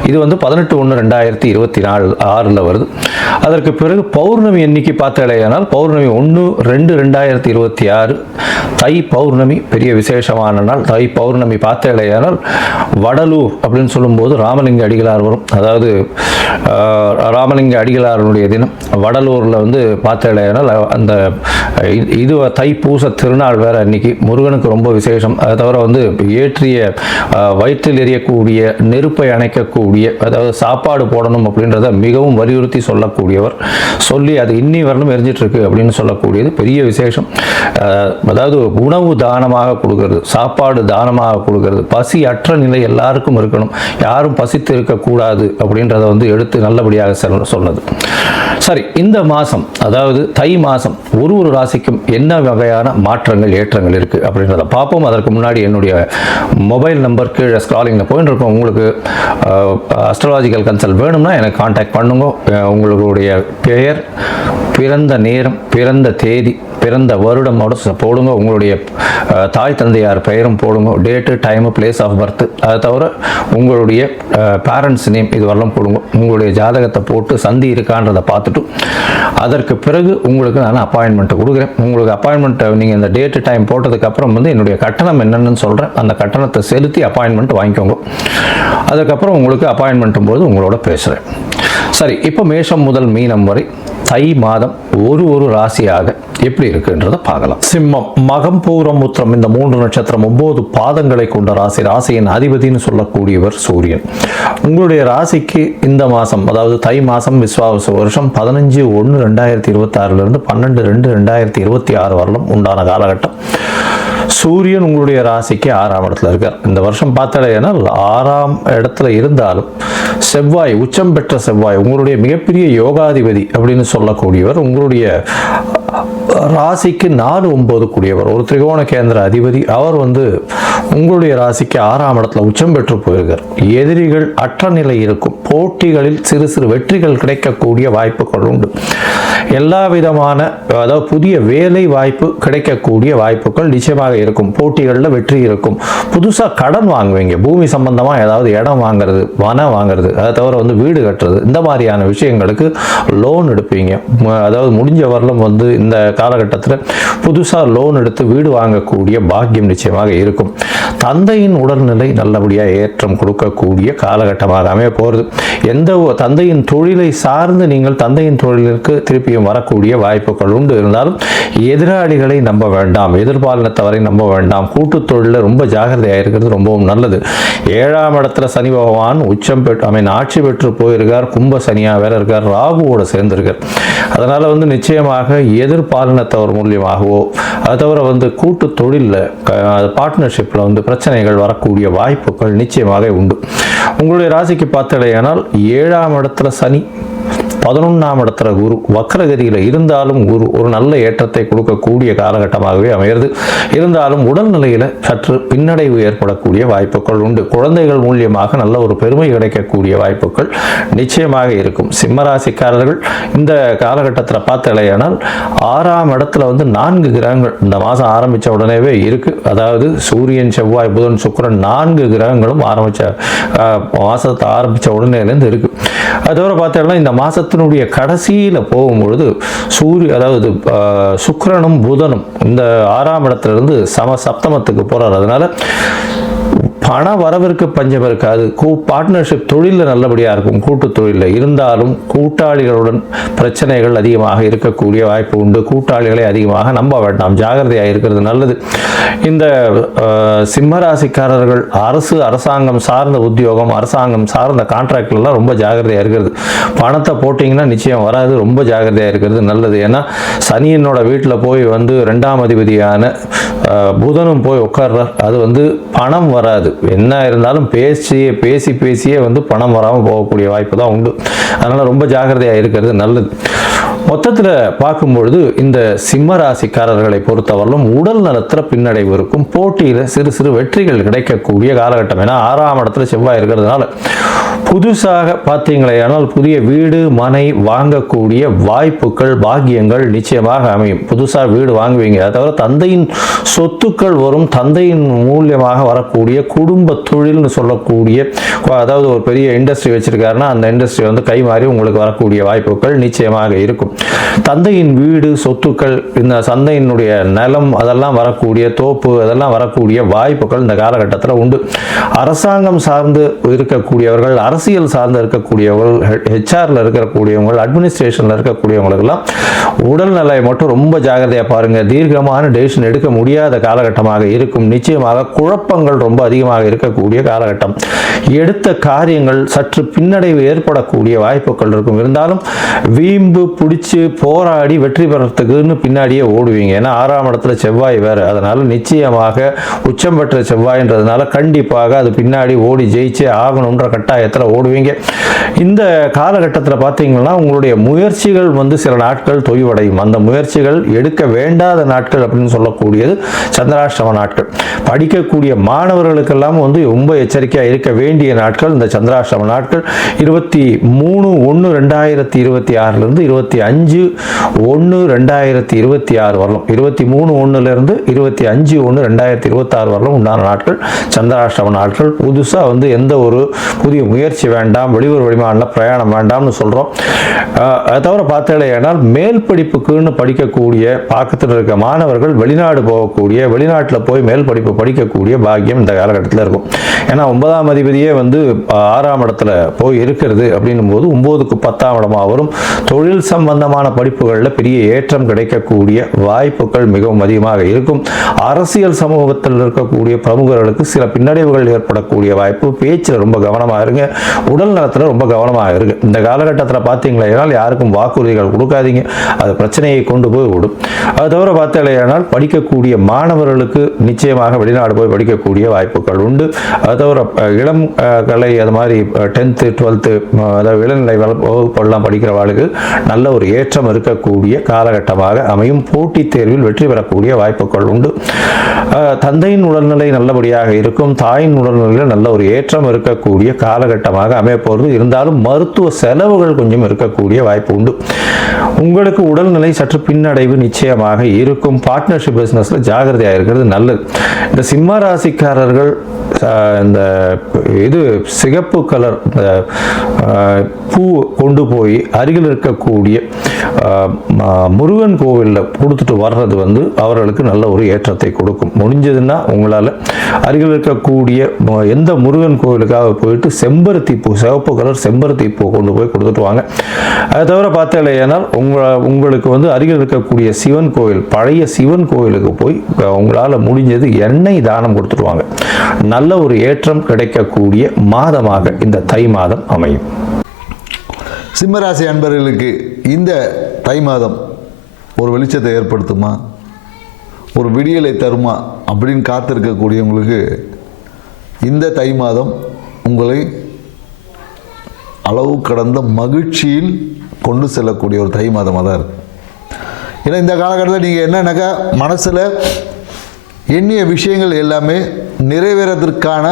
இது வந்து 18/1/2026 வருது. அதற்கு பிறகு பௌர்ணமி எண்ணிக்கை பார்த்தாலேயானால் பௌர்ணமி 1/2/2026 தை பௌர்ணமி பெரிய விசேஷமான நாள். தை பௌர்ணமி பார்த்தாலேயானால் வடலூர் அப்படின்னு சொல்லும்போது ராமலிங்க அடிகளார் வரும். அதாவது ராமலிங்க அடிகளாருடைய தினம் வடலூரில் வந்து பார்த்தாலேயானால் அந்த இது தைப்பூச திருநாள் வேறு அன்னைக்கு முருகனுக்கு ரொம்ப விசேஷம். அதை தவிர வந்து ஏற்றிய வயிற்றில் எரியக்கூடிய நெருப்பை அணைக்கக்கூடிய, அதாவது சாப்பாடு போடணும் அப்படின்றத மிகவும் வலியுறுத்தி சொல்லக்கூடியவர். சொல்லி அது இன்னி வரலும் எரிஞ்சிட்டு இருக்கு அப்படின்னு சொல்லக்கூடியது பெரிய விசேஷம். அதாவது உணவு தானமாக கொடுக்கறது, சாப்பாடு தானமாக கொடுக்கறது, பசி அற்ற நிலை எல்லாருக்கும் இருக்கணும், யாரும் பசித்து இருக்கக்கூடாது அப்படின்றத வந்து எடுத்து நல்லபடியாக சொன்னது. சரி, இந்த மாதம் அதாவது தை மாதம் ஒரு ராசிக்கும் என்ன வகையான மாற்றங்கள் ஏற்றங்கள் இருக்குது அப்படின்றத பார்ப்போம். அதற்கு முன்னாடி என்னுடைய மொபைல் நம்பர் கீழே ஸ்க்ராலிங்கில் போயின்னு இருக்கும். உங்களுக்கு அஸ்ட்ராலாஜிக்கல் கன்சல்ட் வேணும்னா எனக்கு கான்டாக்ட் பண்ணுங்க. உங்களுடைய பெயர், பிறந்த நேரம், பிறந்த தேதி, பிறந்த வருடமோட போடுங்க. உங்களுடைய தாய் தந்தையார் பெயரும் போடுங்க. Date, time, place of birth, அதை தவிர உங்களுடைய பேரண்ட்ஸ் நேம் இது வரலாம் போடுங்க. உங்களுடைய ஜாதகத்தை போட்டு சந்தி இருக்கான்றதை பார்த்துட்டு அதற்கு பிறகு உங்களுக்கு நான் அப்பாயின்மெண்ட்டை கொடுக்குறேன். உங்களுக்கு அப்பாயின்மெண்ட்டை நீங்கள் இந்த டேட்டு டைம் போட்டதுக்கப்புறம் வந்து என்னுடைய கட்டணம் என்னென்னு சொல்கிறேன். அந்த கட்டணத்தை செலுத்தி அப்பாயின்மெண்ட் வாங்கிக்கோங்க. அதுக்கப்புறம் உங்களுக்கு அப்பாயின்மெண்ட்டும் போது உங்களோட பேசுகிறேன். சரி, இப்போ மேஷம் முதல் மீனம் வரை தை மாதம் ஒரு ராசியாக எப்படி இருக்குன்றதை பார்க்கலாம். சிம்மம், மகம், பூரம், உத்திரம் இந்த 3 நட்சத்திரம் 9 பாதங்களை கொண்ட ராசி. ராசியின் அதிபதினு சொல்லக்கூடியவர் சூரியன். உங்களுடைய ராசிக்கு இந்த மாதம், அதாவது தை மாதம் விஸ்வாவச வருஷம் 15/1/2026 12/2/2026 வரலும் உண்டான காலகட்டம். சூரியன் உங்களுடைய ராசிக்கு 6ஆம் இடத்துல இருக்கார். இந்த வருஷம் பார்த்தாலேனா 6ஆம் இடத்துல இருந்தாலும் செவ்வாய், உச்சம் பெற்ற செவ்வாய், உங்களுடைய மிகப்பெரிய யோகாதிபதி அப்படின்னு சொல்லக்கூடியவர், உங்களுடைய ராசிக்கு 4-9 கூடியவர், ஒரு திரிகோண கேந்திர அதிபதி. அவர் வந்து உங்களுடைய ராசிக்கு 6ஆம் இடத்துல உச்சம் பெற்று போயிருக்கார். எதிரிகள் அற்ற நிலை இருக்கும். போட்டிகளில் சிறு சிறு வெற்றிகள் கிடைக்கக்கூடிய வாய்ப்புகள் உண்டு. எல்லா விதமான, அதாவது புதிய வேலை வாய்ப்பு கிடைக்கக்கூடிய வாய்ப்புகள் நிச்சயமாக இருக்கும். போட்டிகளில் வெற்றி இருக்கும். புதுசாக கடன் வாங்குவீங்க. பூமி சம்பந்தமாக ஏதாவது இடம் வாங்குறது, வனம் வாங்குறது, அதை தவிர வந்து வீடு கட்டுறது, இந்த மாதிரியான விஷயங்களுக்கு லோன் எடுப்பீங்க. அதாவது முடிஞ்ச வரலும் வந்து இந்த காலகட்டத்தில் புதுசாக லோன் எடுத்து வீடு வாங்கக்கூடிய பாக்கியம் நிச்சயமாக இருக்கும். தந்தையின் உடல்நிலை நல்லபடியாக ஏற்றம் கொடுக்கக்கூடிய காலகட்டமாக அமைய போகிறது. எந்த தந்தையின் தொழிலை சார்ந்து நீங்கள் தந்தையின் தொழிலுக்கு திருப்பியும் வரக்கூடிய வாய்ப்புகள் உண்டு. இருந்தாலும் எதிராளிகளை நம்ப வேண்டாம், எதிர்பாலினத்தவரை நம்ப வேண்டாம். கூட்டு தொழிலில் ரொம்ப ஜாகிரதையாக இருக்கிறது ரொம்பவும் நல்லது. 7ஆம் இடத்துல சனி பகவான் உச்சம் பெற்று ஆட்சி பெற்று போயிருக்கார். கும்ப சனியாக வேற இருக்கார், ராகுவோடு சேர்ந்திருக்கார். அதனால் வந்து நிச்சயமாக எதிர்பாலினத்தவர் மூலியமாகவோ, அதை தவிர வந்து கூட்டு தொழிலில் பார்ட்னர்ஷிப்பில் வந்து பிரச்சனைகள் வரக்கூடிய வாய்ப்புகள் நிச்சயமாக உண்டு. உங்களுடைய ராசிக்கு பார்த்தாலேயானால் 7ஆம் இடத்துல சனி, 11ஆம் இடத்துல குரு வக்ரகதியில் இருந்தாலும் குரு ஒரு நல்ல ஏற்றத்தை கொடுக்கக்கூடிய காலகட்டமாகவே அமைகிறது. இருந்தாலும் உடல்நிலையில் சற்று பின்னடைவு ஏற்படக்கூடிய வாய்ப்புகள் உண்டு. குழந்தைகள் மூலியமாக நல்ல ஒரு பெருமை கிடைக்கக்கூடிய வாய்ப்புகள் நிச்சயமாக இருக்கும். சிம்மராசிக்காரர்கள் இந்த காலகட்டத்தில் பார்த்தாலேயானால் 6ஆம் இடத்துல வந்து 4 கிரகங்கள் இந்த மாதம் ஆரம்பித்த உடனேவே இருக்குது. அதாவது சூரியன், செவ்வாய், புதன், சுக்கிரன் 4 கிரகங்களும் மாதத்தை ஆரம்பித்த உடனேலேருந்து இருக்குது. அதோட பார்த்தோம்னா இந்த மாதத்தினுடைய கடைசியில் போகும்பொழுது அதாவது சுக்கிரனும் புதனும் இந்த 6ஆம் இடத்துலேருந்து சப்தமத்துக்கு போகிறார். அதனால் பண வரவிற்கு பஞ்சம் இருக்காது. பார்ட்னர்ஷிப் தொழிலில் நல்லபடியாக இருக்கும். கூட்டு தொழிலில் இருந்தாலும் கூட்டாளிகளுடன் பிரச்சனைகள் அதிகமாக இருக்கக்கூடிய வாய்ப்பு உண்டு. கூட்டாளிகளை அதிகமாக நம்ப வேண்டாம், ஜாகிரதையாக இருக்கிறது நல்லது. இந்த சிம்மராசிக்காரர்கள் அரசாங்கம் சார்ந்த உத்தியோகம், அரசாங்கம் சார்ந்த கான்ட்ராக்ட்லாம் ரொம்ப ஜாகிரதையாக இருக்கிறது. பணத்தை போட்டிங்கன்னா நிச்சயம் வராது, ரொம்ப ஜாகிரதையாக இருக்கிறது நல்லது. ஏன்னா சனியனோட வீட்டில் போய் வந்து 2ஆம் அதிபதியான புதனும் போய் உட்கார்றார். அது பணம் வராது. என்ன இருந்தாலும் பேசியே பணம் வராமல் போகக்கூடிய வாய்ப்பு தான் உண்டு. அதனால் ரொம்ப ஜாகிரதையாக இருக்கிறது நல்லது. மொத்தத்தில் பார்க்கும்பொழுது இந்த சிம்ம ராசிக்காரர்களை பொறுத்தவரையிலும் உடல் நலத்தில் பின்னடைவு இருக்கும். போட்டியில் சிறு சிறு வெற்றிகள் கிடைக்கக்கூடிய காலகட்டம். ஏன்னா 6ஆம் இடத்துல செவ்வாய் இருக்கிறதுனால புதுசாக பார்த்தீங்களே ஆனால் புதிய வீடு மனை வாங்கக்கூடிய வாய்ப்புகள், பாக்கியங்கள் நிச்சயமாக அமையும். புதுசாக வீடு வாங்குவீங்க. அதை தவிர தந்தையின் சொத்துக்கள் வரும். தந்தையின் மூலியமாக வரக்கூடிய குடும்ப தொழில்னு சொல்லக்கூடிய, அதாவது ஒரு பெரிய இண்டஸ்ட்ரி வச்சிருக்காருன்னா அந்த இண்டஸ்ட்ரி கை மாறி உங்களுக்கு வரக்கூடிய வாய்ப்புகள் நிச்சயமாக இருக்கும். தந்தையின் வீடு சொத்துக்கள், இந்த தந்தையினுடைய நிலம், அதெல்லாம் வரக்கூடிய தோப்பு, அதெல்லாம் வரக்கூடிய வாய்ப்புகள் இந்த காலகட்டத்தில் உண்டு. அரசாங்கம் சார்ந்து இருக்கக்கூடியவர்கள், அரசியல் சார்ந்து இருக்கக்கூடியவர்கள், ஹெச்ஆரில் இருக்கக்கூடியவங்க, அட்மினிஸ்ட்ரேஷனில் இருக்கக்கூடியவங்களுக்கெல்லாம் உடல்நிலை மட்டும் ரொம்ப ஜாகிரதையாக பாருங்கள். தீர்க்கமான டெசிஷன் எடுக்க முடியாத காலகட்டமாக இருக்கும். நிச்சயமாக குழப்பங்கள் ரொம்ப அதிகமாக இருக்கக்கூடிய காலகட்டம். எடுத்த காரியங்கள் சற்று பின்னடைவு ஏற்படக்கூடிய வாய்ப்புகள் இருக்கும். இருந்தாலும் வீம்பு பிடிச்சி போராடி வெற்றி பெறத்துக்குன்னு பின்னாடியே ஓடுவீங்க. ஏன்னா 6ஆம் இடத்துல செவ்வாய் வேறு. அதனால் நிச்சயமாக உச்சம் பெற்ற செவ்வாய்ன்றதுனால கண்டிப்பாக அது பின்னாடி ஓடி ஜெயிச்சே ஆகணுன்ற கட்டாயத்தில் ஓடுவீங்க. இந்த காலகட்டத்தில் பார்த்தீங்கன்னா உங்களுடைய முயற்சிகள் சில நாட்கள் தொய்வடையும். அந்த முயற்சிகள் எடுக்க வேண்டாத நாட்கள் அப்படின்னு சொல்லக்கூடியது சந்திராஷ்டம நாட்கள். படிக்கக்கூடிய மாணவர்களுக்கெல்லாம் ரொம்ப எச்சரிக்கையாக இருக்க வேண்டிய நாட்கள் இந்த சந்திராஷ்டம நாட்கள். 23/1/2026 25/1/2026 வரலாம். 23/1 25/1/2026 வரலாம் உண்டான நாட்கள் சந்திராஷ்டம நாட்கள். புதுசாக எந்த ஒரு புதிய முயற்சி வேண்டாம், வெளியூர் வெளிமாநில பிரயாணம் வேண்டாம்னு சொல்கிறோம். அதை தவிர பார்த்தேனால் மேல் படிப்புக்குன்னு படிக்கக்கூடிய பக்கத்தில் இருக்க மாணவர்கள் வெளிநாடு போகக்கூடிய, வெளிநாட்டில் போய் மேல் படிப்பு படிக்கக்கூடிய பாக்கியம் இந்த காலகட்டத்தில் இருக்கும். ஏன்னா 9ஆம் அதிபதியே 6ஆம் இடத்துல போய் இருக்கிறது அப்படின்னும் போது 9க்கு 10ஆம் இடமாக வரும். தொழில் சம்பந்தமான படிப்புகளில் பெரிய ஏற்றம் கிடைக்கக்கூடிய வாய்ப்புகள் மிகவும் அதிகமாக இருக்கும். அரசியல் சமூகத்தில் இருக்கக்கூடிய பிரமுகர்களுக்கு சில பின்னடைவுகள் ஏற்படக்கூடிய வாய்ப்பு. பேச்சில் ரொம்ப கவனமாக இருங்க. உடல் நலத்தில் ரொம்ப கவனமாக இருங்க. இந்த காலகட்டத்தில் பார்த்தீங்களா யாருக்கும் வாக்குறுதிகள் கொடுக்காதீங்க, அது பிரச்சனையை கொண்டு போய் விடும். அது தவிர பார்த்தீங்கன்னா படிக்கக்கூடிய மாணவர்களுக்கு நிச்சயமாக வெளிநாடு போய் படிக்கக்கூடிய வாய்ப்புகள் உண்டு. அது தவிர இளம் கலை, அது மாதிரி 10th 12th அதாவது இளநிலை வகுப்பெல்லாம் படிக்கிறவர்களுக்கு நல்ல ஒரு ஏற்றம் இருக்கக்கூடிய காலகட்டமாக அமையும். போட்டித் தேர்வில் வெற்றி பெறக்கூடிய வாய்ப்புகள் உண்டு. தந்தையின் உடல்நிலை நல்லபடியாக இருக்கும். தாயின் உடல்நிலையில் நல்ல ஒரு ஏற்றம் இருக்கக்கூடிய காலகட்டமாக அமையப்போகிறது. இருந்தாலும் மருத்துவ செலவுகள் கொஞ்சம் இருக்கக்கூடிய வாய்ப்பு உண்டு. உங்களுக்கு உடல்நிலை சற்று பின்னடைவு நிச்சயமாக இருக்கும். பார்ட்னர்ஷிப் பிசினஸ்ல ஜாகிரதையாக இருக்கிறது நல்லது. இந்த சிம்ம ராசிக்காரர்கள் இந்த சிகப்பு கலர் பூ கொண்டு போய் அருகில் இருக்கக்கூடிய முருகன் கோவிலில் கொடுத்துட்டு வர்றது அவர்களுக்கு நல்ல ஒரு ஏற்றத்தை கொடுக்கும். முடிஞ்சதுன்னா உங்களால் அருகில் இருக்கக்கூடிய எந்த முருகன் கோவிலுக்காக போயிட்டு செம்பருத்தி பூ, சிவப்பு கலர் செம்பருத்தி பூ கொண்டு போய் கொடுத்துட்டு வாங்க. அதை தவிர பார்த்தேனால் உங்களுக்கு அருகில் இருக்கக்கூடிய சிவன் கோவில், பழைய சிவன் கோவிலுக்கு போய் உங்களால் முடிஞ்சது எண்ணெய் தானம் கொடுத்துட்டு வாங்க. நல்ல ஒரு ஏற்றம் கிடைக்கக்கூடிய மாதமாக இந்த தை மாதம் அமையும். சிம்மராசி அன்பர்களுக்கு இந்த தை மாதம் ஒரு வெளிச்சத்தை ஏற்படுத்துமா, ஒரு விடியலை தருமா அப்படின்னு காத்திருக்கக்கூடியவங்களுக்கு இந்த தை மாதம் உங்களை அளவு கடந்த மகிழ்ச்சியில் கொண்டு செல்லக்கூடிய ஒரு தை மாதமாக தான் இருக்குது. ஏன்னா இந்த காலகட்டத்தில் நீங்கள் என்னன்னாக்கா மனசில் எண்ணிய விஷயங்கள் எல்லாமே நிறைவேறதற்கான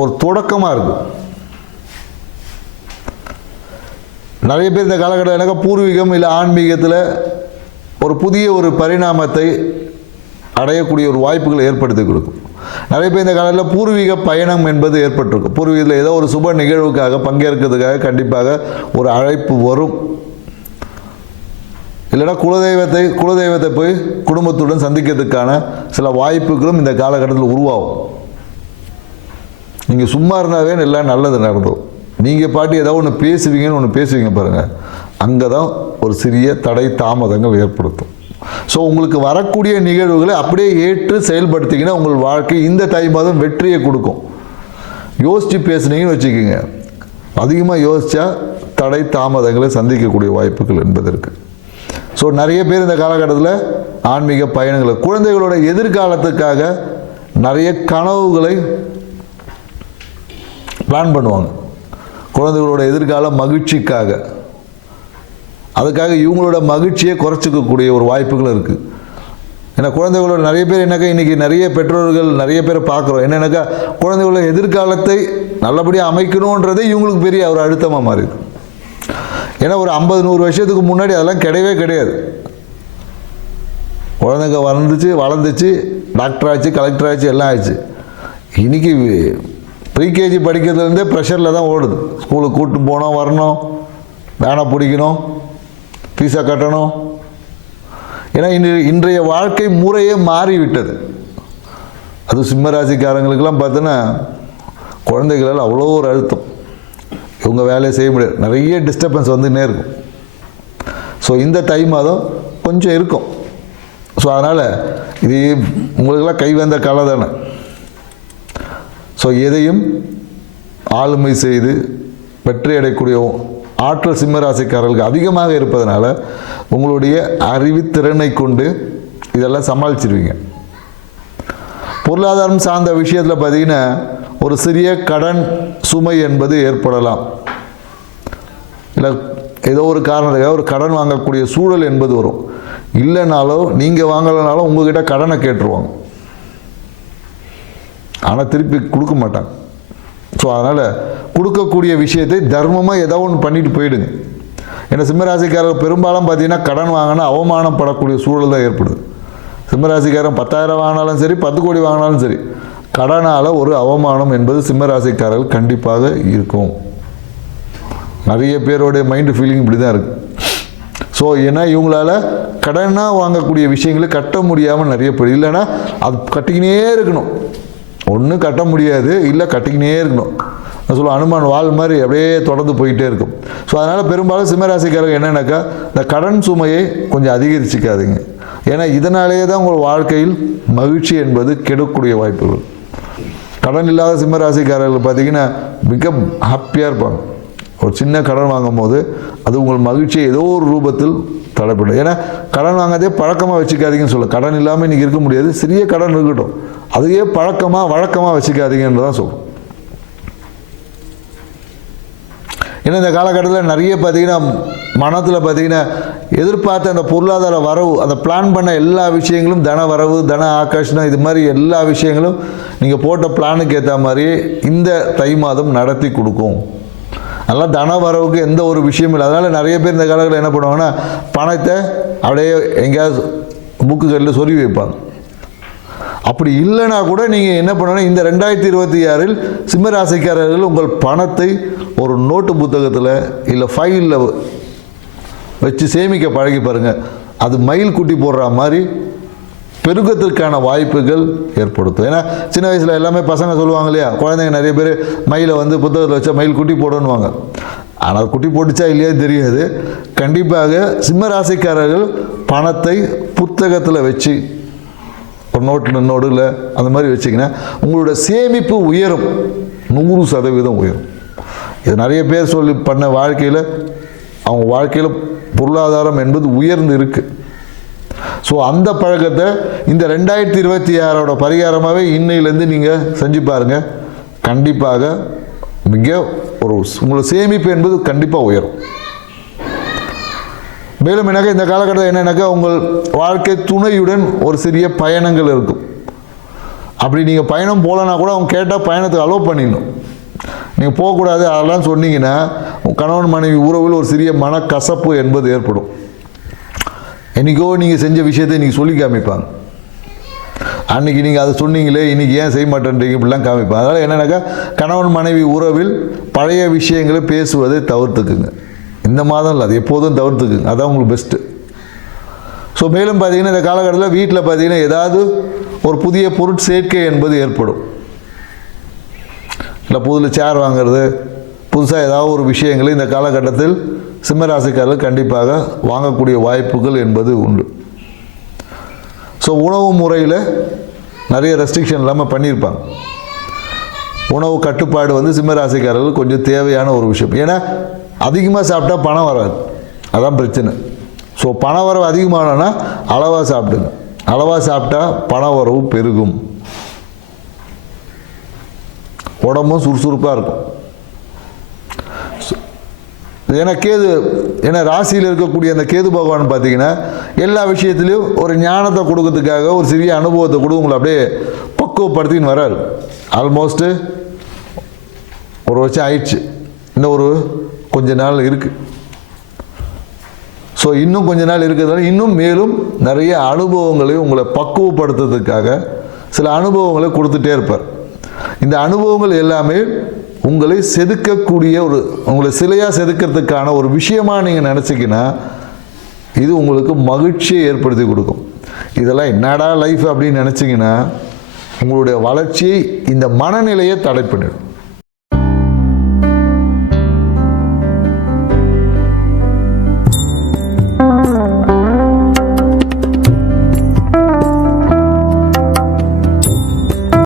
ஒரு தொடக்கமாக இருக்குது. நிறைய பேர் இந்த காலகட்டம் எனக்கு பூர்வீகம் இல்லை ஆன்மீகத்தில் ஒரு புதிய ஒரு பரிணாமத்தை அடையக்கூடிய ஒரு வாய்ப்புகளை ஏற்படுத்தி கொடுக்கும். நிறைய பேர் இந்த காலத்தில் பூர்வீக பயணம் என்பது ஏற்பட்டிருக்கும். பூர்வீகத்தில் ஏதோ ஒரு சுப நிகழ்வுக்காக பங்கேற்கிறதுக்காக கண்டிப்பாக ஒரு அழைப்பு வரும். இல்லைனா குலதெய்வத்தை போய் குடும்பத்துடன் சந்திக்கிறதுக்கான சில வாய்ப்புகளும் இந்த காலகட்டத்தில் உருவாகும். நீங்கள் சும்மா இருந்தாவே எல்லாம் நல்லது நடந்தும். நீங்கள் பாட்டு ஏதோ ஒன்று பேசுவீங்கன்னு ஒன்று பேசுவீங்க பாருங்கள், அங்கே தான் ஒரு சிறிய தடை தாமதங்கள் ஏற்படுத்தும். ஸோ உங்களுக்கு வரக்கூடிய நிகழ்வுகளை அப்படியே ஏற்று செயல்படுத்திங்கன்னா உங்கள் வாழ்க்கை இந்த தை மாதம் வெற்றியை கொடுக்கும். யோசித்து பேசுனீங்கன்னு வச்சுக்கோங்க, அதிகமாக யோசித்தா தடை தாமதங்களை சந்திக்கக்கூடிய வாய்ப்புகள் என்பது இருக்குது. ஸோ நிறைய பேர் இந்த காலகட்டத்தில் ஆன்மீக பயணங்களை, குழந்தைகளோட எதிர்காலத்துக்காக நிறைய கனவுகளை பிளான் பண்ணுவாங்க. குழந்தைகளோட எதிர்கால மகிழ்ச்சிக்காக, அதுக்காக இவங்களோட மகிழ்ச்சியை குறைச்சிக்கக்கூடிய ஒரு வாய்ப்புகள் இருக்குது. ஏன்னா குழந்தைகளோட நிறைய பேர் என்னக்கா இன்றைக்கி நிறைய பெற்றோர்கள் நிறைய பேரை பார்க்குறோம். என்னென்னாக்கா குழந்தைகளோட எதிர்காலத்தை நல்லபடியாக அமைக்கணுன்றதே இவங்களுக்கு பெரிய ஒரு அழுத்தமாக மாறிது. ஏன்னா ஒரு 50-100 வருஷத்துக்கு முன்னாடி அதெல்லாம் கிடையவே கிடையாது. குழந்தைங்க வளர்ந்துச்சு, டாக்டர் ஆச்சு, கலெக்டர் ஆச்சு, எல்லாம் ஆச்சு. இன்றைக்கி ப்ரீகேஜி படிக்கிறதுலேருந்தே ப்ரெஷரில் தான் ஓடுது. ஸ்கூலுக்கு கூப்பிட்டு போகணும், வரணும், வேனை பிடிக்கணும், ஃபீஸை கட்டணும். ஏன்னா இன்றைய வாழ்க்கை முறையே மாறிவிட்டது. அது சிம்மராசிக்காரங்களுக்கெல்லாம் பார்த்தோன்னா குழந்தைகளால் அவ்வளோ ஒரு அழுத்தம், இவங்க வேலையை செய்ய முடியாது, நிறைய டிஸ்டர்பன்ஸ் வந்துன்னே இருக்கும். ஸோ இந்த தை மாதம் கொஞ்சம் இருக்கும். ஸோ அதனால் இது உங்களுக்கெல்லாம் கை வந்த கலை தானே. ஸோ எதையும் ஆளுமை செய்து வெற்றி அடையக்கூடிய ஆற்றல் சிம்மராசிக்காரர்களுக்கு அதிகமாக இருப்பதனால உங்களுடைய அறிவுத்திறனை கொண்டு இதெல்லாம் சமாளிச்சிருவீங்க. பொருளாதாரம் சார்ந்த விஷயத்தில் பார்த்தீங்கன்னா ஒரு சிறிய கடன் சுமை என்பது ஏற்படலாம். இல்லை ஏதோ ஒரு காரணத்துக்காக ஒரு கடன் வாங்கக்கூடிய சூழல் என்பது வரும். இல்லைனாலும் நீங்கள் வாங்கலைனாலும் உங்ககிட்ட கடனை கேட்டுருவாங்க, ஆனால் திருப்பி கொடுக்க மாட்டாங்க. ஸோ அதனால் கொடுக்கக்கூடிய விஷயத்தை தர்மமாக ஏதோ ஒன்று பண்ணிட்டு போயிடுங்க. ஏன்னா சிம்மராசிக்காரர் பெரும்பாலும் பார்த்தீங்கன்னா கடன் வாங்கினா அவமானப்படக்கூடிய சூழல் தான் ஏற்படுது. சிம்மராசிக்காரன் 10,000 வாங்கினாலும் சரி, 10 கோடி வாங்கினாலும் சரி, கடனால் ஒரு அவமானம் என்பது சிம்மராசிக்காரர்கள் கண்டிப்பாக இருக்கும். நிறைய பேருடைய மைண்டு ஃபீலிங் இப்படி தான் இருக்குது. ஸோ ஏன்னா இவங்களால கடனாக வாங்கக்கூடிய விஷயங்களை கட்ட முடியாமல் நிறைய பேர், இல்லைன்னா அது கட்டிக்கினே இருக்கணும். ஒன்று கட்ட முடியாது, இல்லை கட்டிக்கினே இருக்கணும். நான் சொல்லுவேன், அனுமான் வால் மாதிரி அப்படியே தொடர்ந்து போயிட்டே இருக்கும். ஸோ அதனால் பெரும்பாலும் சிம்மராசிக்காரங்க என்னென்னாக்கா இந்த கடன் சுமையை கொஞ்சம் அதிகரிச்சிக்காதீங்க. ஏன்னா இதனாலேயே தான் உங்கள் வாழ்க்கையில் மகிழ்ச்சி என்பது கெடக்கூடிய வாய்ப்புகள். கடன் இல்லாத சிம்மராசிக்காரர்கள் பார்த்தீங்கன்னா மிக ஹாப்பியாக இருப்பாங்க. ஒரு சின்ன கடன் வாங்கும் போது அது உங்கள் மகிழ்ச்சியை ஏதோ ஒரு ரூபத்தில் தடைப்படும். ஏன்னா கடன் வாங்காதே பழக்கமாக வச்சுக்காதீங்கன்னு சொல்ல, கடன் இல்லாமல் இன்றைக்கி இருக்க முடியாது. சிறிய கடன் இருக்கட்டும், அதையே வழக்கமாக வச்சுக்காதீங்கன்னு தான் சொல்லும். ஏன்னா இந்த காலகட்டத்தில் நிறைய பார்த்தீங்கன்னா மனத்தில் பார்த்தீங்கன்னா எதிர்பார்த்த அந்த பொருளாதார வரவு, அந்த பிளான் பண்ண எல்லா விஷயங்களும், தன வரவு, தன ஆகர்ஷணம், இது மாதிரி எல்லா விஷயங்களும் நீங்கள் போட்ட பிளானுக்கு ஏற்ற மாதிரியே இந்த தை மாதம் நடத்தி கொடுக்கும். அதனால் தன வரவுக்கு எந்த ஒரு விஷயமும் இல்லை. அதனால் நிறைய பேர் இந்த காலகட்டத்தில் என்ன பண்ணுவாங்கன்னா பணத்தை அப்படியே எங்கேயாவது புக்குகளில் சொருவி வைப்பாங்க. அப்படி இல்லைனா கூட நீங்கள் என்ன பண்ணணும், இந்த 2026 சிம்மராசிக்காரர்கள் உங்கள் பணத்தை ஒரு நோட்டு புத்தகத்தில் இல்லை ஃபைலில் வச்சு சேமிக்க பழகி பாருங்கள். அது மயில் குட்டி போடுற மாதிரி பெருக்கத்திற்கான வாய்ப்புகள் ஏற்படுத்தும். ஏன்னா சின்ன வயசில் எல்லாமே பசங்க சொல்லுவாங்க இல்லையா, குழந்தைங்க நிறைய பேர் மயிலை வந்து புத்தகத்தில் வச்சா மயில் குட்டி போடணுவாங்க. ஆனால் குட்டி போட்டுச்சா இல்லையா தெரியாது. கண்டிப்பாக சிம்மராசிக்காரர்கள் பணத்தை புத்தகத்தில் வச்சு ஒரு நோட்டில் அந்த மாதிரி வச்சிங்கன்னா உங்களோட சேமிப்பு உயரும், 100% உயரும். இது நிறைய பேர் சொல்லி பண்ண வாழ்க்கையில் அவங்க வாழ்க்கையில் பொருளாதாரம் என்பது உயர்ந்து இருக்கு. ஸோ அந்த பழக்கத்தை இந்த 2026 பரிகாரமாகவே இன்னையிலேருந்து நீங்கள் செஞ்சு பாருங்கள். கண்டிப்பாக மிக ஒரு உங்களோட சேமிப்பு என்பது கண்டிப்பாக உயரும். மேலும் எனக்கு இந்த காலகட்டத்தில் என்னென்னாக்கா உங்கள் வாழ்க்கை துணையுடன் ஒரு சிறிய பயணங்கள் இருக்கும். அப்படி நீங்கள் பயணம் போகலன்னா கூட அவங்க கேட்டால் பயணத்துக்கு அலோவ் பண்ணிடணும். நீங்கள் போகக்கூடாது அதெல்லாம் சொன்னீங்கன்னா கணவன் மனைவி உறவில் ஒரு சிறிய மனக்கசப்பு என்பது ஏற்படும். என்றைக்கோ நீங்கள் செஞ்ச விஷயத்தை இன்றைக்கி சொல்லி காமிப்பாங்க. அன்றைக்கி நீங்கள் அதை சொன்னீங்களே இன்றைக்கி ஏன் செய்ய மாட்டேன்றீங்க இப்படிலாம் காமிப்பாங்க. அதனால் என்னென்னாக்கா கணவன் மனைவி உறவில் பழைய விஷயங்களை பேசுவதை தவிர்த்துக்குங்க. இந்த மாதம் இல்லை, அது எப்போதும் தவிர்த்துக்குங்க. அதான் உங்களுக்கு பெஸ்ட்டு. ஸோ மேலும் பார்த்தீங்கன்னா இந்த காலகட்டத்தில் வீட்டில் பார்த்தீங்கன்னா ஏதாவது ஒரு புதிய பொருட்சேர்க்கை என்பது ஏற்படும். இல்லை புதில் சேர் வாங்கிறது, புதுசாக ஏதாவது ஒரு விஷயங்களை இந்த காலகட்டத்தில் சிம்மராசிக்காரர்கள் கண்டிப்பாக வாங்கக்கூடிய வாய்ப்புகள் என்பது உண்டு. ஸோ உணவு முறையில் நிறைய ரெஸ்ட்ரிக்ஷன் இல்லாமல் பண்ணியிருப்பாங்க. உணவு கட்டுப்பாடு வந்து சிம்மராசிக்காரர்கள் கொஞ்சம் தேவையான ஒரு விஷயம். ஏன்னா அதிகமாக சாப்பிட்டா பணம் வராது, அதான் பிரச்சனை. ஸோ பண வரவு அதிகமானோன்னா அளவாக சாப்பிடுங்க. அளவாக சாப்பிட்டா பண வரவு பெருகும், உடம்பும் சுறுசுறுப்பாக இருக்கும். ஏன்னா ராசியில் இருக்கக்கூடிய அந்த கேது பகவான் பார்த்தீங்கன்னா எல்லா விஷயத்துலையும் ஒரு ஞானத்தை கொடுக்கறதுக்காக ஒரு சிறிய அனுபவத்தை கொடுத்து உங்களை அப்படியே பக்குவப்படுத்தின்னு வராரு. ஆல்மோஸ்ட்டு ஒரு வருஷம் ஆயிடுச்சு, இன்னும் ஒரு கொஞ்ச நாள் இருக்குது. ஸோ இன்னும் கொஞ்ச நாள் இருக்கிறதுனால இன்னும் மேலும் நிறைய அனுபவங்களை உங்களை பக்குவப்படுத்துறதுக்காக சில அனுபவங்களை கொடுத்துட்டே இருப்பார். இந்த அனுபவங்கள் எல்லாமே உங்களை செதுக்கக்கூடிய உங்களை சிலையாக செதுக்கிறதுக்கான ஒரு விஷயமாக நீங்கள் நினச்சிங்கன்னா இது உங்களுக்கு மகிழ்ச்சியை ஏற்படுத்தி கொடுக்கும். இதெல்லாம் என்னடா லைஃப் அப்படின்னு நினச்சிங்கன்னா உங்களுடைய வளர்ச்சியை இந்த மனநிலையை தடை பண்ணிடும்.